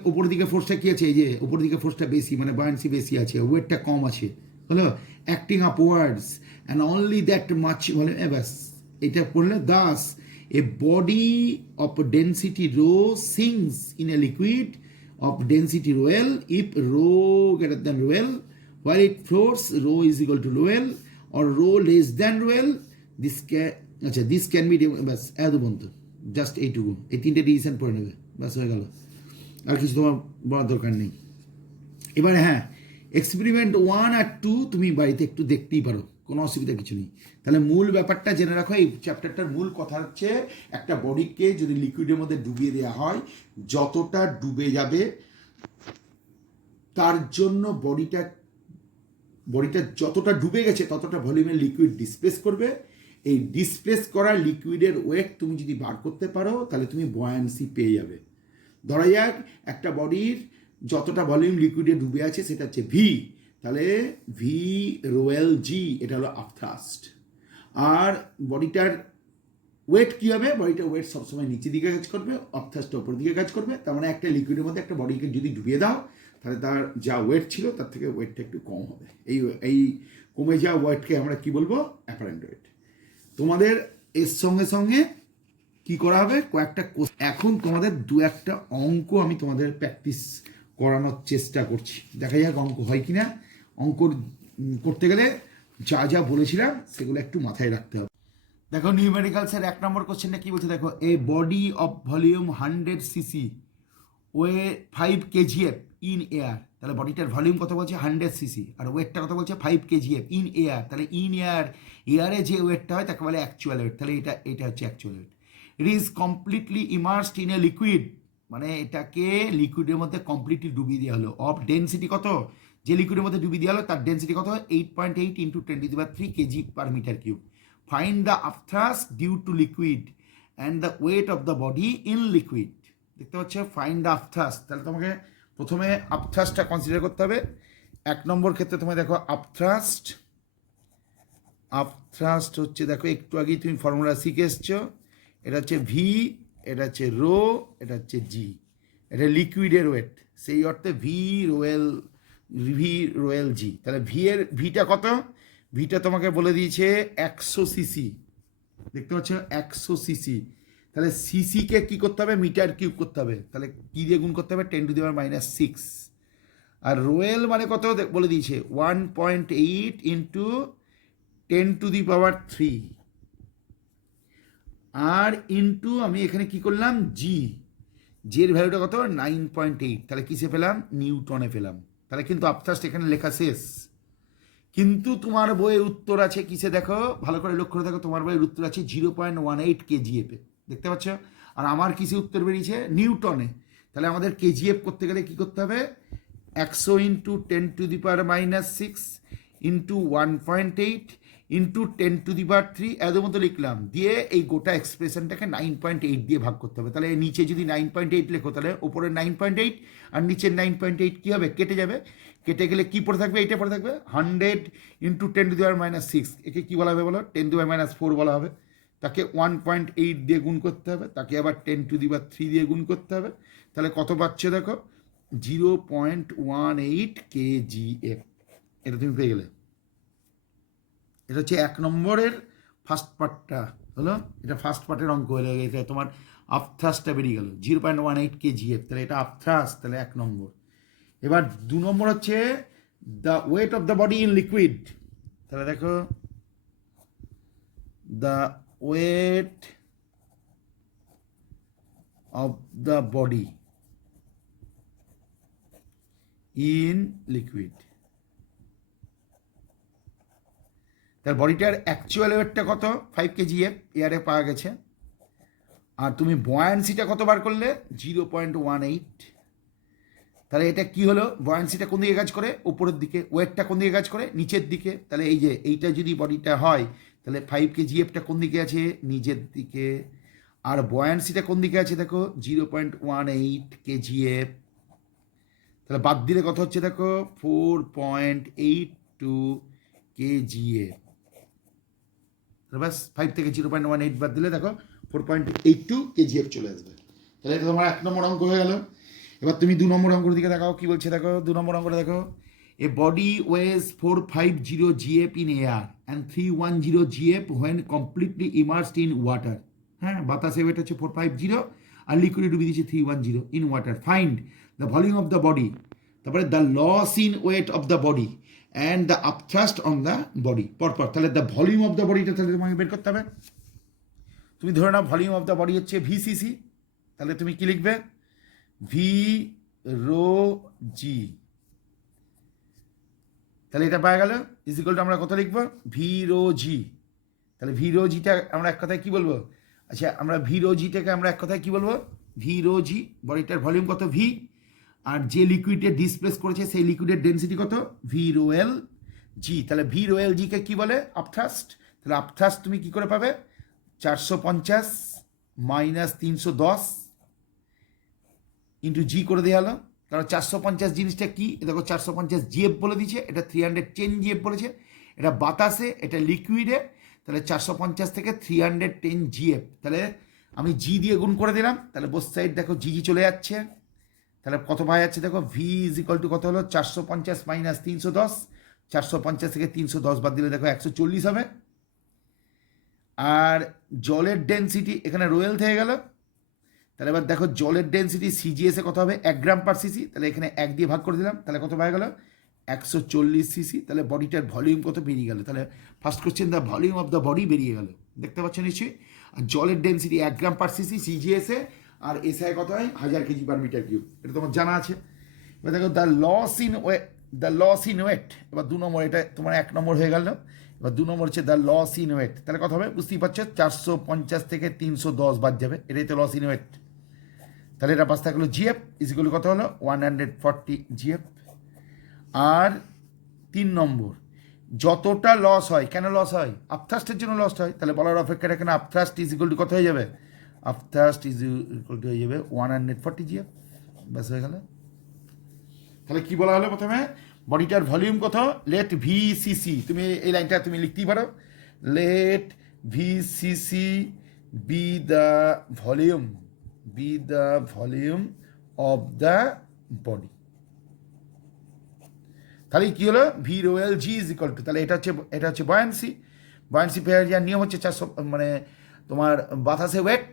উপর দিকে ফোর্সটা কি আছে, এই যে উপর দিকে ফোর্সটা বেশি, মানে বায়ান্সি বেশি আছে, ওয়েটটা কম আছে, হলো acting upwards and only that much, বলে ব্যাস এটা পড়লে, thus a body of density rho sinks in a liquid of density rho L if rho greater than rho L, while it floats rho is equal to rho L or rho less than rho L. This can be বাস এত বন্ধু, just এইটুকু, এই তিনটে decision পড়ে নেবে, বাস হয়ে গেল, আর কিছু তোমার বলার দরকার নেই। এবারে হ্যাঁ, এক্সপেরিমেন্ট 1 আর 2 তুমি বাড়িতে একটু দেখতেই পারো, কোনো অসুবিধা কিছু নেই। তাহলে মূল ব্যাপারটা জেনে রাখো, এই চ্যাপ্টারটার মূল কথা হচ্ছে, একটা বডিকে যদি লিকুইডের মধ্যে ডুবিয়ে দেওয়া হয়, যতটা ডুবে যাবে তার জন্য বডিটা যতটা ডুবে গেছে ততটা ভলিউমের লিকুইড ডিসপ্লেস করবে। এই ডিসপ্লেস করা লিকুইডের ওয়েট তুমি যদি বার করতে পারো তাহলে তুমি বয়ান্সি পেয়ে যাবে। ধরা যাক একটা বডির যতটা ভলিউম লিকুইডে ডুবে আছে সেটা হচ্ছে ভি, তাহলে ভি রো এল জি, এটা হলো আপথ্রাস্ট। আর বডিটার ওয়েট কী হবে, বডিটার ওয়েট সবসময় নিচের দিকে কাজ করবে, আপথ্রাস্টটা ওপর দিকে কাজ করবে। তার মানে একটা লিকুইডের মধ্যে একটা বডিকে যদি ডুবিয়ে দাও তাহলে তার যা ওয়েট ছিল তার থেকে ওয়েটটা একটু কম হবে। এই কমে যাওয়া ওয়েটকে আমরা কি বলবো, অ্যাপারেন্ট ওয়েট। তোমাদের এর সঙ্গে সঙ্গে কি করা হবে, কয়েকটা এখন তোমাদের দু একটা অঙ্ক আমি তোমাদের প্র্যাকটিস করানোর চেষ্টা করছি, দেখা যাক অঙ্ক হয় কিনা। অঙ্ক করতে গেলে যা যা বলেছিলাম সেগুলো একটু মাথায় রাখতে হবে। দেখো নিউমেরিক্যালসের 1 নম্বর কোশ্চেনটা কি বলছে দেখো, a body of volume 100 CC weigh 5 kgf in air, তাহলে বডিটার ভলিউম কত বলছে 100 সিসি, আর ওয়েটটা কত বলছে 5 kgf ইন এয়ার, তাহলে ইন এয়ারে যে ওয়েটটা হয় তাকে বলে অ্যাকচুয়াল ওয়েট, তাহলে এটা হচ্ছে actual weight. It is completely immersed in a liquid, মানে এটাকে লিকুইডের মধ্যে কমপ্লিটলি ডুবিয়ে দেওয়া হলো। অফ ডেন্সিটি কত, যে লিকুইডের মধ্যে ডুবিয়ে দেওয়া হলো তার ডেন্সিটি কত, 8.8 × 10³ kg per meter cube. Find the upthrust due to liquid and the weight of the body in liquid. দেখতে পাচ্ছ, ফাইন্ড দ্য আপথ্রাস্ট, তাহলে তোমাকে প্রথমে আপথ্রাস্টটা কনসিডার করতে হবে। 1 নম্বর ক্ষেত্রে তোমায় দেখো আপথ্রাস্ট হচ্ছে, দেখো একটু আগেই তুমি ফর্মুলা শিখে এসছো, এটা হচ্ছে ভি, এটা হচ্ছে রো, এটা হচ্ছে জি, এটা লিকুইডের ওয়েট, সেই অর্থে ভি রোয়েল জি। তাহলে ভিটা কত, ভিটা তোমাকে বলে দিয়েছে 100 সিসি, দেখতে পাচ্ছ 100 সিসি। তাহলে সিসিকে কী করতে হবে, মিটার কিউব করতে হবে, তাহলে কী দিয়ে গুণ করতে হবে, 10⁻⁻6। আর রোয়েল মানে কত বলে দিয়েছে 1.8 × 10⁻³ আর ইন্টু আমি এখানে কি করলাম জির ভ্যালুটা কত 9.8, তাহলে কিসে পেলাম, নিউটনে পেলাম। তাহলে কিন্তু আপথ্রাস্ট এখানে লেখা শেষ, কিন্তু তোমার বইয়ের উত্তর আছে কিসে দেখো, ভালো করে লক্ষ্য করে দেখো, তোমার বইয়ের উত্তর আছে 0.18 kgf, দেখতে পাচ্ছ। আর আমার কিসে উত্তর বেরিয়েছে, নিউটনে। তাহলে আমাদের কেজিএফ করতে গেলে কি করতে হবে, 100 × 10⁻⁻6 × 1.8 × 10⁻³ এর মতো লিখলাম, দিয়ে এই গোটা এক্সপ্রেশনটাকে 9.8 দিয়ে ভাগ করতে হবে। তাহলে নিচে যদি 9.8 লেখো তাহলে ওপরে 9.8 আর নিচের 9.8 কী হবে, কেটে যাবে। কেটে গেলে কী পড়ে থাকবে, এইটা পড়ে থাকবে 100 × 10⁻⁻6, একে কী বলা হবে বলো, 10⁻⁻4 বলা হবে। তাকে 1.8 দিয়ে গুণ করতে হবে, তাকে আবার 10⁻³ দিয়ে গুণ করতে হবে। তাহলে কত পাচ্ছে দেখো, 0.18 kgf, এটা তুমি পেয়ে গেলে। এটা হচ্ছে 1 নম্বরের ফার্স্ট পার্টটা হলো, এটা ফার্স্ট পার্টের অঙ্ক হয়ে গেছে, তোমার আপথ্রাস্টটা বেরিয়ে গেল 0.18 kgf, তাহলে এটা আপথ্রাস্ট, তাহলে 1 নম্বর। এবার 2 নম্বর হচ্ছে the weight of the body in liquid, তাহলে দেখো the weight of the body in liquid, তার বডিটার অ্যাকচুয়াল ওয়েটটা কত 5 kgf এয়ারে পাওয়া গেছে, আর তুমি বয়ান্সিটা কত বার করলে 0.18। তাহলে এটা কি হলো, বয়ান্সিটা কোন দিকে কাজ করে, উপরের দিকে, ওয়েটটা কোন দিকে কাজ করে, নিচের দিকে। তাহলে এই যে এইটা যদি বডিটা হয় তাহলে 5 kgfটা কোন দিকে আছে, নিচের দিকে, আর বয়ান্সিটা কোন দিকে আছে দেখো 0.18 kgf। তাহলে বাদ দিলে কত হচ্ছে দেখো 4.82 kgf। তাহলে ব্যাস 5 থেকে 0.18 বাদ দিলে দেখো 4.82 kgf চলে আসবে। তাহলে এটা তোমার 1 নম্বর অঙ্ক হয়ে গেল। এবার তুমি 2 নম্বর অঙ্কের দিকে দেখাও কি বলছে দেখো। 2 নম্বর অঙ্কটা দেখো, a body weighs 450 gf in air and 310 gf when completely immersed in water. হ্যাঁ, বাতাসে ওয়েট হচ্ছে 450 আর লিকুইডে ডুবি দিচ্ছে 310 in water. Find the volume of the body, তারপরে the loss in weight of the body and the upthrust on the body. পরপর তাহলে the volume of the বডিটা তাহলে তোমাকে বের করতে হবে। তুমি ধরে নাও ভলিউম অফ দ্য বডি হচ্ছে ভিসিসি, তাহলে তুমি কি লিখবে, ভি রো জি। তাহলে এটা পাওয়া গেল ইজিক্যালটা আমরা কত লিখবো, ভি রো জি। তাহলে ভি রো জিটা আমরা এক কথায় কি বলবো, আচ্ছা আমরা ভি রো জিটাকে আমরা এক কথায় কি বলবো, ভি রো জি। বডিটার ভলিউম কত ভি, আর যে লিকুইডে ডিসপ্লেস করেছে সেই লিকুইডের ডেন্সিটি কত, ভি রো এল জি। তাহলে ভি রো এল জিকে কি বলে, আপথ্রাস্ট। তাহলে আপথ্রাস্ট তুমি কি করে পাবে, 450 মাইনাস 310 ইন্টু জি করে দেওয়া হলো। কারণ 450 জিনিসটা কি দেখো, 450 জিএফ বলে দিচ্ছে, এটা 310 জিএফ বলেছে, এটা বাতাসে, এটা লিকুইডে। তাহলে 450 থেকে 310 জিএফ, তাহলে আমি জি দিয়ে গুণ করে দিলাম। তাহলে বোথ সাইড দেখো জি জি চলে যাচ্ছে। তাহলে কত পাওয়া যাচ্ছে দেখো, ভি ইজ ইকুয়াল টু কত হলো, 450 মাইনাস 310, 450 থেকে 310 বাদ দিলে দেখো 140 হবে। আর জলের ডেন্সিটি এখানে রোয়েল থেকে গেল। তাহলে এবার দেখো জলের ডেন্সিটি সিজিএসে কত হবে, 1 গ্রাম পার সিসি। তাহলে এখানে 1 দিয়ে ভাগ করে দিলাম, তাহলে কত পাওয়া গেল 140 সিসি। তাহলে বডিটার ভলিউম কত বেরিয়ে গেল। তাহলে first question the volume of the body বেরিয়ে গেল, দেখতে পাচ্ছ নিশ্চয়ই। আর জলের ডেন্সিটি 1 গ্রাম পার সিসি সিজিএসে, আর এসআই কত হয় 1000 কেজি পার মিটার কিউব, এটা তোমার জানা আছে। এবার দেখো the loss in weight, the loss in weight. এবার 2 নম্বর, এটা তোমার 1 নম্বর হয়ে গেল। এবার 2 নম্বর হচ্ছে দ্য লস ইন ওয়েট। তাহলে কত হবে বুঝতেই পারছো, 450 থেকে 310 বাদ যাবে, এটাই তো লস ইন ওয়েট। তাহলে এটা পাঁচ থাকলো জিএফ ইজিগুলো কত হলো 140 জিএফ। আর 3 নম্বর, যতটা লস হয়, কেন লস হয়, আপথ্রাস্টের জন্য লস হয়। তাহলে বলার অপেক্ষাটা এখানে আপথ্রাস্ট ইজ ইকুয়াল টু কত হয়ে যাবে, আপথ্রাস্ট ইজ ইকুয়াল টু হয়ে যাবে 140 জিএফ, ব্যাস হয়ে গেল। তাহলে কি বলা হলো প্রথমে, বডিটার ভলিউম কত, লেট ভিসিসি, তুমি এই লাইনটা তুমি লিখতেই পারো, let VCC be the volume, be the volume of the body। তাহলে কি হলো, V rho L G is equal to, তাহলে এটা হচ্ছে বয়ান্সি। বয়ান্সি পেয়ার যার নিয়ম হচ্ছে 400, মানে তোমার বাতাসে ওয়েট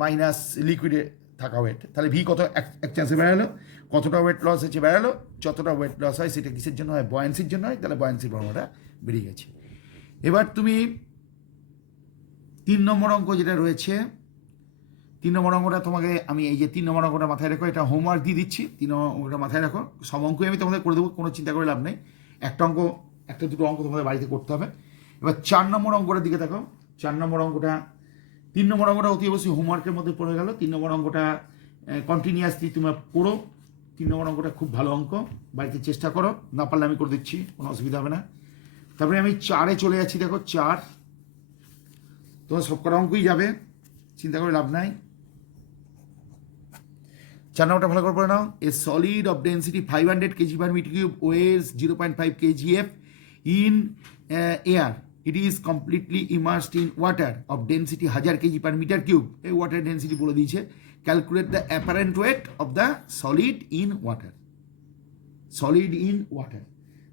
মাইনাস লিকুইডে থাকা ওয়েট। তাহলে ভি কত, এক চান্সে বেড়ালো, কতটা ওয়েট লস হচ্ছে বেড়ালো, যতটা ওয়েট লস হয় সেটা কিসের জন্য হয়, বয়ান্সির জন্য হয়। তাহলে বয়ান্সির ফর্মুলাটা বেরিয়ে গেছে। এবার তুমি 3 নম্বর অঙ্ক যেটা রয়েছে, 3 নম্বর অঙ্কটা তোমাকে আমি এই যে 3 নম্বর অঙ্কটা মাথায় রাখো, এটা হোমওয়ার্ক দিয়ে দিচ্ছি। 3 নম্বর অঙ্কটা মাথায় রাখো, সব অঙ্কই আমি তোমাদের করে দেবো, কোনো চিন্তা করে লাভ নেই। একটা অঙ্ক, একটা দুটো অঙ্ক তোমাদের বাড়িতে করতে হবে। এবার 4 নম্বর অঙ্কটার দিকে দেখো। 4 নম্বর অঙ্কটা, 3 নম্বর অঙ্কটা অতি অবশ্যই হোমওয়ার্কের মধ্যে পড়ে গেল। 3 নম্বর অঙ্কটা কন্টিনিউয়াসলি তোমরা পড়ো। 3 নম্বর অঙ্কটা খুব ভালো অঙ্ক, বাড়িতে চেষ্টা করো, না পারলে আমি করে দিচ্ছি, কোনো অসুবিধা হবে না। তারপরে আমি 4-এ চলে যাচ্ছি। দেখো 4, তোমার সব কটা অঙ্কই যাবে, চিন্তা করে লাভ নাই। 4 নম্বরটা ভালো করে পড়ে নাও। A solid of density 500 kg per metre cube weighs 0.5 kgf in air, it is completely immersed in water of density 1000 kg per metre cube. এই ওয়াটার ডেন্সিটি বলে দিয়েছে। Calculate the apparent weight of the solid in water, solid in water.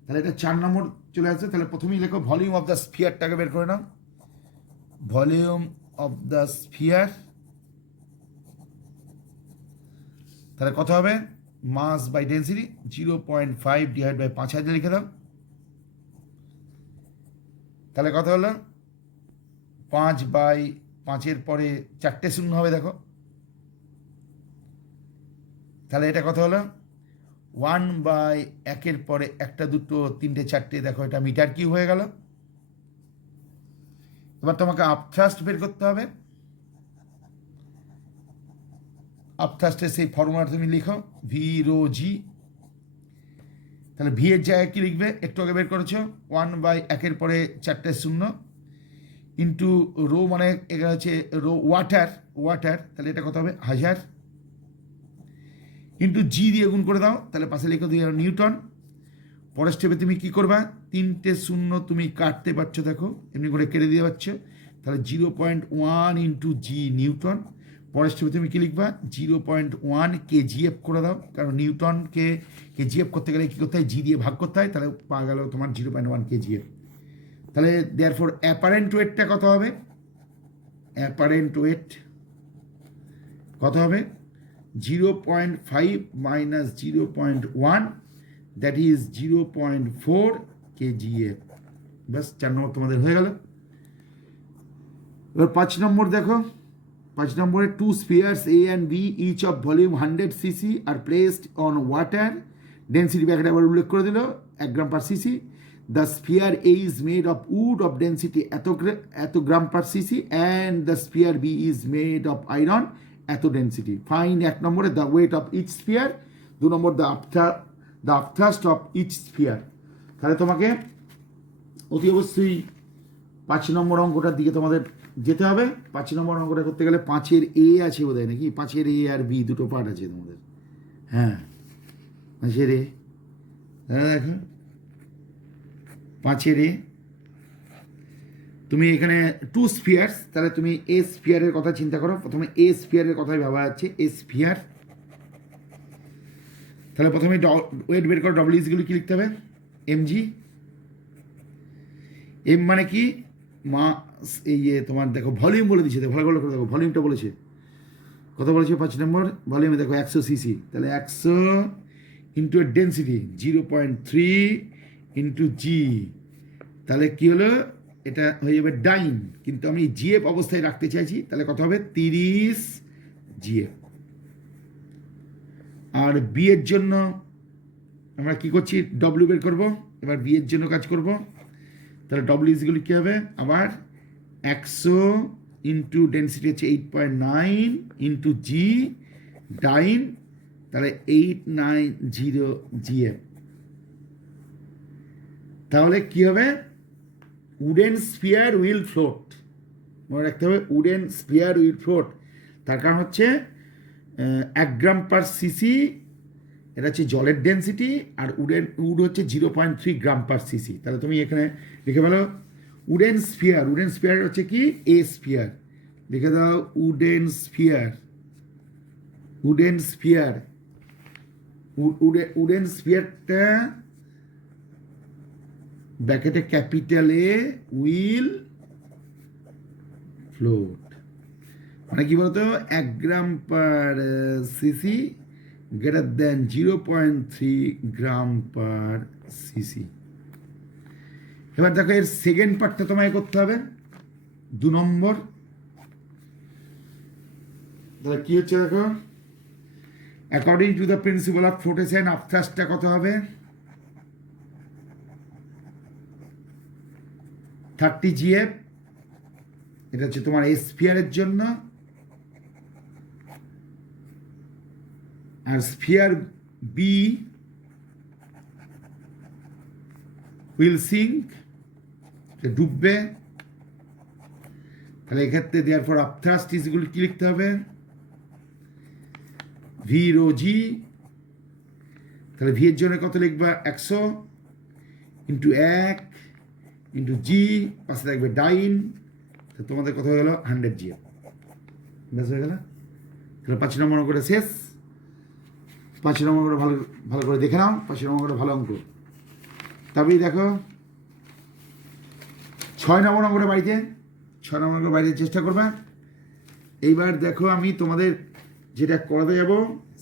তাহলে এটা 4 নম্বর চলে আসছে। তাহলে প্রথমেই লেখো ভলিউম অফ দ্য স্ফিয়ারটাকে বের করে নাও। ভলিউম অফ দ্য স্ফিয়ার, তাহলে কত হবে, মাস বাই ডেন্সিটি 0.5 ডিভাইড বাই 5000 লিখে দাও। তাহলে কত হলো, 5/5 পরে 4টে শূন্য হবে দেখো। তাহলে এটা কত হলো, 1/1 পরে 1, 2, 3, 4 দেখো, এটা মিটার কিউব হয়ে গেল। এবার তোমাকে আপথ্রাস্ট বের করতে হবে। আপথ্রাস্টের সেই ফর্মুলা তুমি লিখো ভি রো জি। তাহলে ভি এর জায়গায় কি লিখবে, একটু আগে বের করেছো 1/, একের পরে 4টে শূন্য, ইন্টু রো মানে এখানে হচ্ছে রো ওয়াটার, তাহলে এটা কত হবে 1000, ইন্টু জি দিয়ে গুণ করে দাও, তাহলে পাশে লিখে দিও নিউটন। পরের স্টেপে তুমি কি করবা, 3টে শূন্য তুমি কাটতে পারছো, দেখো এমনি করে কেটে দিয়ে পাচ্ছ, তাহলে 0.1 ইন্টু জি নিউটন। পরের স্টেপে তুমি কি লিখবা 0.1 কেজিএফ করে দাও, কারণ নিউটনকে কেজিএফ করতে গেলে কী করতে হয়, জি দিয়ে ভাগ করতে হয়, তাহলে পাওয়া গেল তোমার 0.1 কেজিএফ। তাহলে দেয়ারফর অ্যাপারেন্ট ওয়েটটা কত হবে, অ্যাপারেন্ট ওয়েট কত হবে 0.5 মাইনাস 0.1, দ্যাট ইজ 0.4 কেজিএফ। ব্যাস 4 নম্বর তোমাদের হয়ে গেল। এবার 5 নম্বর দেখো, 5 নম্বরে 2 spheres A and B each of volume 100 cc are placed on water, density bracket আবার উল্লেখ করে দিল 1 gram per CC. The sphere A is made of wood of density এত gram per CC and the sphere B is made of iron এত density. Fine 1 নম্বরে the weight of each sphere, 2 number the upthrust of each sphere। তাহলে তোমাকে অতি অবশ্যই 5 নম্বর অঙ্কটার দিকে তোমাদের যেতে হবে। 5 নম্বর অঙ্কটা করতে গেলে 5-এর এ আছে বোধহয় নাকি, 5-এর এ আর বি দুটো পার্ট আছে তোমাদের। হ্যাঁ 5-এর এ, দেখো 5-এর এ তুমি এখানে 2 স্ফিয়ার্স, তাহলে তুমি এ স্ফিয়ারের কথা চিন্তা করো। প্রথমে এ স্ফিয়ারের কথাই ভাবা যাচ্ছে, এ স্ফিয়ার। তাহলে প্রথমে ওয়েট বের করো, ডব্লিউ ইজগুলো কি লিখতে হবে এমজি। এম মানে কি মাস, এই তোমার দেখো ভলিউম বলে দিচ্ছে, ভালো করে দেখো ভলিউমটা বলেছে, কত বলেছে 5 নম্বর ভলিউমে দেখো 100 সিসি, তাহলে 100 ইন্টু ডেন্সিটি 0.3 ইন্টু জি, তাহলে কি হলো এটা হয়ে যাবে ডাইন, কিন্তু আমি জিএফ অবস্থায় রাখতে চাইছি, তাহলে কত হবে 30 জিএফ। আর বি এর জন্য আমরা কি করছি, ডব্লিউ বের করবো। এবার বি এর জন্য কাজ করব, তাহলে ডব্লিউ ইজগুলো কী হবে আবার 100 ইন্টু ডেন্সিটি হচ্ছে 8.9 ইন্টু জি ডাইন, তাহলে 890 জিএফ। তাহলে কি হবে উডেন স্পিয়ার উইল ফ্লোট, মনে রাখতে হবে উডেন স্পিয়ার উইল ফ্লোট। তার কারণ হচ্ছে 1 গ্রাম পার সিসি এটা হচ্ছে জলের ডেন্সিটি, আর উড হচ্ছে 0.3 গ্রাম পার সিসি। তাহলে তুমি এখানে লিখে ফেলো উডেন স্পিয়ার, উডেন স্পিয়ার হচ্ছে কি এ স্পিয়ার, লিখে দাও wooden sphere, wooden sphere, wooden স্পিয়ারটা ব্র্যাকেটে ক্যাপিটাল এ উইল ফ্লোট, মানে কি বলতো 1 gram per CC greater than 0.3 gram per CC. এবার দেখো এর সেকেন্ড পার্টটা তোমায় করতে হবে 2 নম্বর। তাহলে কি হচ্ছে দেখো, according to the principle of flotation আপথ্রাস্টটা কত হবে 30 জিএফ, এটা হচ্ছে তোমার স্ফিয়ারের জন্য। আর স্ফিয়ার বি উইল সিঙ্ক, ডুববে, তাহলে এক্ষেত্রে দেওয়ার পর আপথ্রাস্ট ইজগুলো কি লিখতে হবে ভি রো জি, তাহলে ভি এর জন্য কত লিখবা 100 ইন্টু 1 ইন্টু জি, পাশে থাকবে ডাইন, তোমাদের কত হয়ে গেল 100 জিএফ। ব্যাস হয়ে গেল। তাহলে 5 নম্বর অঙ্কটা শেষ। 5 নম্বর অঙ্কটা ভালো ভালো করে দেখে নাও, 5 নম্বর অঙ্কটা ভালো অঙ্ক। তবেই দেখো 6 নম্বর অঙ্কটা বাড়িতে, 6 নম্বর অঙ্কটা বাড়িতে চেষ্টা করবে। এইবার দেখো আমি তোমাদের যেটা করাতে যাব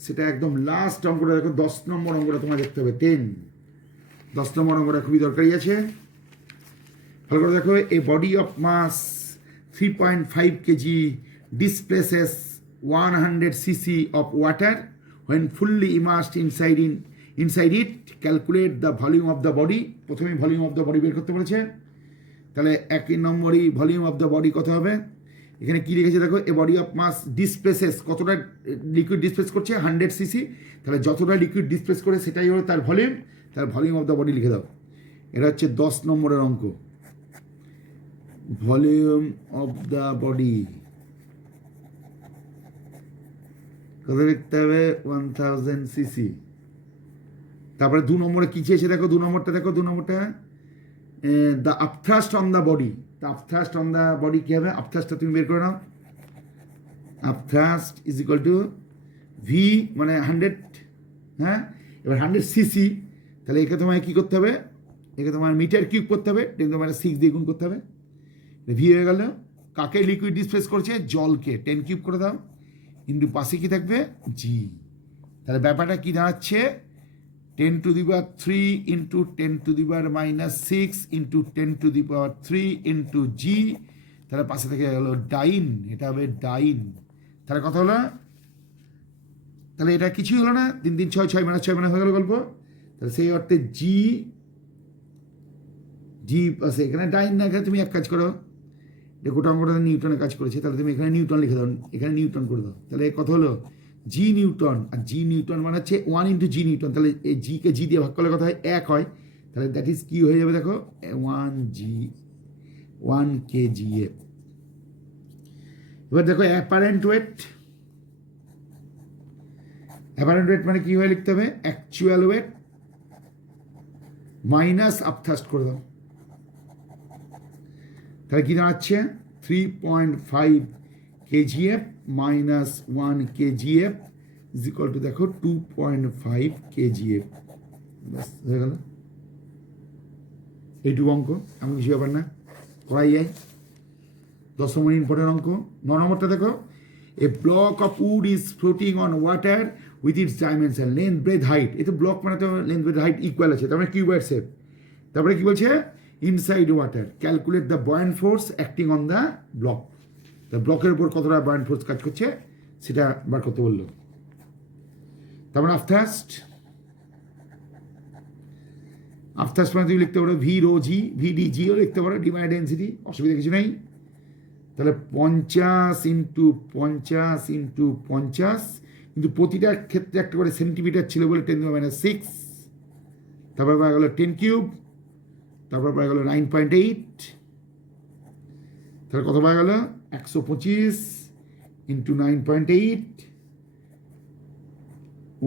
সেটা একদম লাস্ট অঙ্কটা দেখো, 10 নম্বর অঙ্কটা তোমার দেখতে হবে 10 নম্বর অঙ্কটা খুবই দরকারি আছে, ভালো করে দেখো। A body of mass 3.5 kg displaces 100 cc of water when fully immersed inside it. Calculate the volume of the body. প্রথমে ভলিউম অফ দ্য বডি বের করতে বলেছে, তাহলে 1 নম্বরই ভলিউম অফ দ্য বডি কত হবে? এখানে কি লিখেছে দেখো, এ বডি অফ মাস ডিসপ্লেসেস, কতটা লিকুইড ডিসপ্লেস করছে 100 সিসি, তাহলে যতটা লিকুইড ডিসপ্লেস করে সেটাই হলো তার ভলিউম, তার ভলিউম অফ দ্য বডি লিখে দাও। এটা হচ্ছে 10 নম্বরের অঙ্ক, ভলিউম অফ দ্য বডি কত লিখতে হবে? 1000 সিসি। তারপরে 2 নম্বরে কি চেয়েছে দেখো, 2 নম্বরটা দেখো, 2 নম্বরটা the upthrust on the body. The upthrust on the body কী হবে? আপথ্রাস্টটা তুমি বের করে নাও। Upthrust is equal to V মানে 100, হ্যাঁ, এবার 100 সিসি, তাহলে একে তোমায় কী করতে হবে? একে তোমার মিটার কিউব করতে হবে, 10⁻6 দিয়ে গুণ করতে হবে। ভি হয়ে গেল। কাকে লিকুইড ডিসপ্লেস করছে? জলকে। 10 কিউব করে দাও, ইন্টু পাশে কী থাকবে? জি। তাহলে ব্যাপারটা কী দাঁড়াচ্ছে? 10⁻³ ইন্টু 10⁻⁻6 ইন্টু 10⁻³ ইন্টু জি, তাহলে পাশে থেকে গেল ডাইন, এটা হবে ডাইন। তাহলে কথা হলো, তাহলে এটা কিছুই হলো না, 3 3 6 6 - 6 হয়ে গেল গল্প। তাহলে সেই অর্থে জি পাশে এখানে ডাইন না, এখানে তুমি এক কাজ করো, এটা গোটা অঙ্কটা নিউটনে কাজ করেছে, তাহলে তুমি এখানে নিউটন লিখে দাও, এখানে নিউটন করে দাও। তাহলে কত হলো? জি নিউটন, আর জি নিউটন মানে হচ্ছে 1 ইন্টু জি নিউটন, তাহলে এই জিকে জি দিয়ে ভাগ করলে কথা হয় 1 হয়, তাহলে দ্যাট ইজ কি হয়ে যাবে দেখো, 1 kgf। এবার দেখো অ্যাপারেন্ট ওয়েট, অ্যাপারেন্ট ওয়েট মানে কি হয়ে লিখতে হবে? অ্যাকচুয়াল ওয়েট মাইনাস আপথাস্ট করে দাও, তাহলে কি দাঁড়াচ্ছে? 3.5 kgf minus 1 kgf is equal two দেখো 2.5 kgf। ব্যাস হয়ে গেল, এইটুকু অঙ্ক, এমন কিছু ব্যাপার না, করাই যায়। 10 নম্বর ইম্পর্টেন্ট অঙ্ক। 9 নম্বরটা দেখো, a block of wood is floating on water with its dimension length breadth height. এই তো ব্লক মানে তো লেন্থ ব্রেথ হাইট ইকুয়াল আছে, তার মানে কিউবয়েড শেপ। তারপরে কি বলছে? Inside water calculate the buoyant force acting on the block. তা ব্লকের উপর কতটা বয়েন্ট ফোর্স কাজ করছে সেটা বার করতে বললো। তারপরে আপথাস্ট মানে তুমি লিখতে পারো ভি রো জি, ভিডিজিও লিখতে পারো, ডিমান্ড ডেন্সিটি, অসুবিধা কিছু নেই। তাহলে 50 ইন্টু 50 ইন্টু 50, কিন্তু প্রতিটার ক্ষেত্রে একটা করে সেন্টিমিটার ছিল বলে 10⁻6, তারপর পাওয়া গেল 10 কিউব, তারপর পাওয়া গেল 9.8, তাহলে কত পাওয়া গেল? 125 ইন্টু 9.8,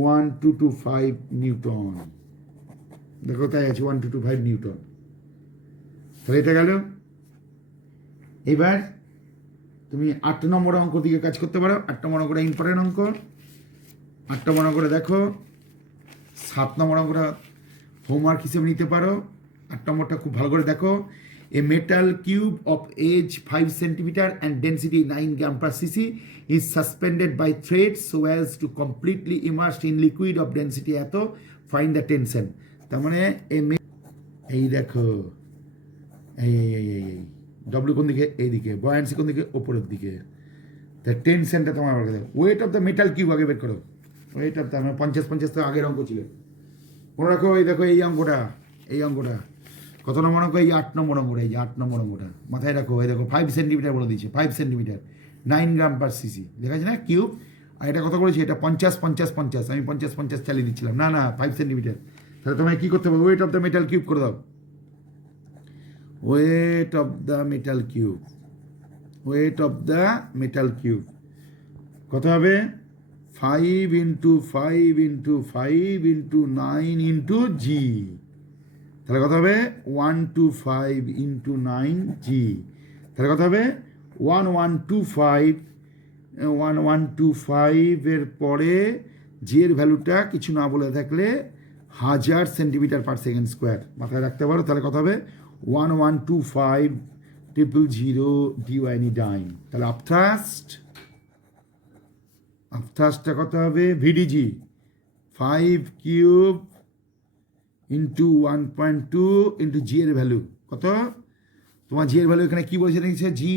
1225 নিউটন। দেখো তাই আছে 1225 নিউটন। তাহলে এটা গেল। এবার তুমি 8 নম্বর অঙ্ক দিকে কাজ করতে পারো। 8 নম্বর অঙ্কটা ইম্পর্টেন্ট অঙ্ক। 8 নম্বর অঙ্কটা দেখো, 7 নম্বর অঙ্কটা হোমওয়ার্ক হিসেবে নিতে পারো। 8 নম্বরটা খুব ভালো করে দেখো। A metal cube of edge 5 centimetre and density 9 gram per CC is suspended by thread so as to completely immersed in liquid of density এত, ফাইন্ড দ্য টেনশন। তার মানে এই দেখো, এই ডব্লিউ কোন দিকে? এইদিকে। বয়ান্সি কোন দিকে? ওপরের দিকে। তা টেনশনটা তোমার আগে দেখো। Weight of the metal cube আগে বের করো। ওয়েট অফ দ্য 50 তো আগের অঙ্ক ছিল, মনে রাখো। এই দেখো এই অঙ্কটা, কত নম্বর অঙ্ক? এই 8 নম্বর অঙ্কটা, এই যে 8 নম্বর অঙ্কটা মাথায় রাখো। এই দেখো 5 সেন্টিমিটার বলে দিয়েছে, 5 সেন্টিমিটার 9 গ্রাম পার সিসি লেখা আছে না কিউব। আর এটা কত করেছি? এটা 50 50 50, আমি 50 50 চালিয়ে দিচ্ছিলাম, না 5 সেন্টিমিটার। তাহলে তোমায় কী করতে হবে? Wait of the metal cube করে দাও। Wait of the metal cube, wait of the metal cube কত হবে? 5 into 5 into 5 into 9 into G, তাহলে কত হবে? 125 ইন্টু 9 জি, তাহলে কত হবে? 1125 এর পরে জি এর ভ্যালুটা কিছু না বলে থাকলে 1000 সেন্টিমিটার পার সেকেন্ড স্কোয়ার মাথায় রাখতে পারো। তাহলে কত হবে? 1125,000 ডিওয়াইনি ডাইন। তাহলে আপথ্রাস্টটা কত হবে? ভিডিজি 5 কিউব ইন্টু 1.2 ইন্টু জি এর ভ্যালু কত? তোমার জি এর ভ্যালু এখানে কী বলেছে দেখছে? জি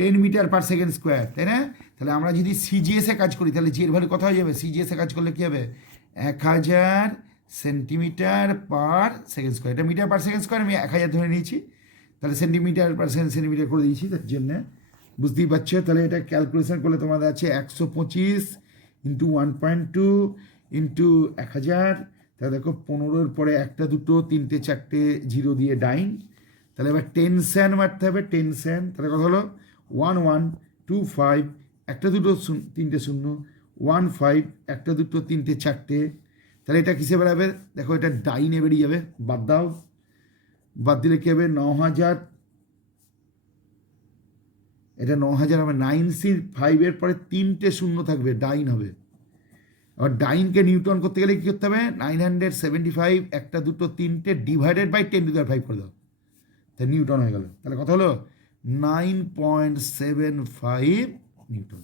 10 মিটার পার সেকেন্ড স্কোয়ার, তাই না? তাহলে আমরা যদি সিজিএসে কাজ করি তাহলে জি এর ভ্যালু কত হয়ে যাবে? সিজিএসে কাজ করলে কী হবে? 1000 সেন্টিমিটার পার সেকেন্ড স্কোয়ার। এটা মিটার পার সেকেন্ড স্কোয়ার আমি 1000 ধরে নিয়েছি। তাহলে সেন্টিমিটার পার সেন্টিমিটার করে দিয়েছি, তার জন্যে বুঝতেই পারছো। তাহলে এটা ক্যালকুলেশন করলে তোমাদের আছে 125 ইন্টু 1.2 ইন্টু 1000। তাহলে দেখো 15-এর পরে 1, 2, 3, 4 জিরো দিয়ে ডাইন। তাহলে এবার টেনশন মারতে হবে, টেনশন। তাহলে কত হলো 1125, 1, 2, 3 শূন্য, 15, 1, 2, 3, 4। তাহলে এটা কিসে বেরাবে দেখো, এটা ডাইনে বেরিয়ে যাবে, বাদ দাও, বাদ দিলে কী হবে 9000, এটা 9000 হবে। 9C5 পরে 3 শূন্য থাকবে, ডাইন হবে। আবার ডাইনকে নিউটন করতে গেলে কী করতে হবে 975, 1, 2, 3 ডিভাইডেড বাই 10⁵ করে দাও, তাহলে নিউটন হয়ে গেল। তাহলে কত হলো 9.75 নিউটন।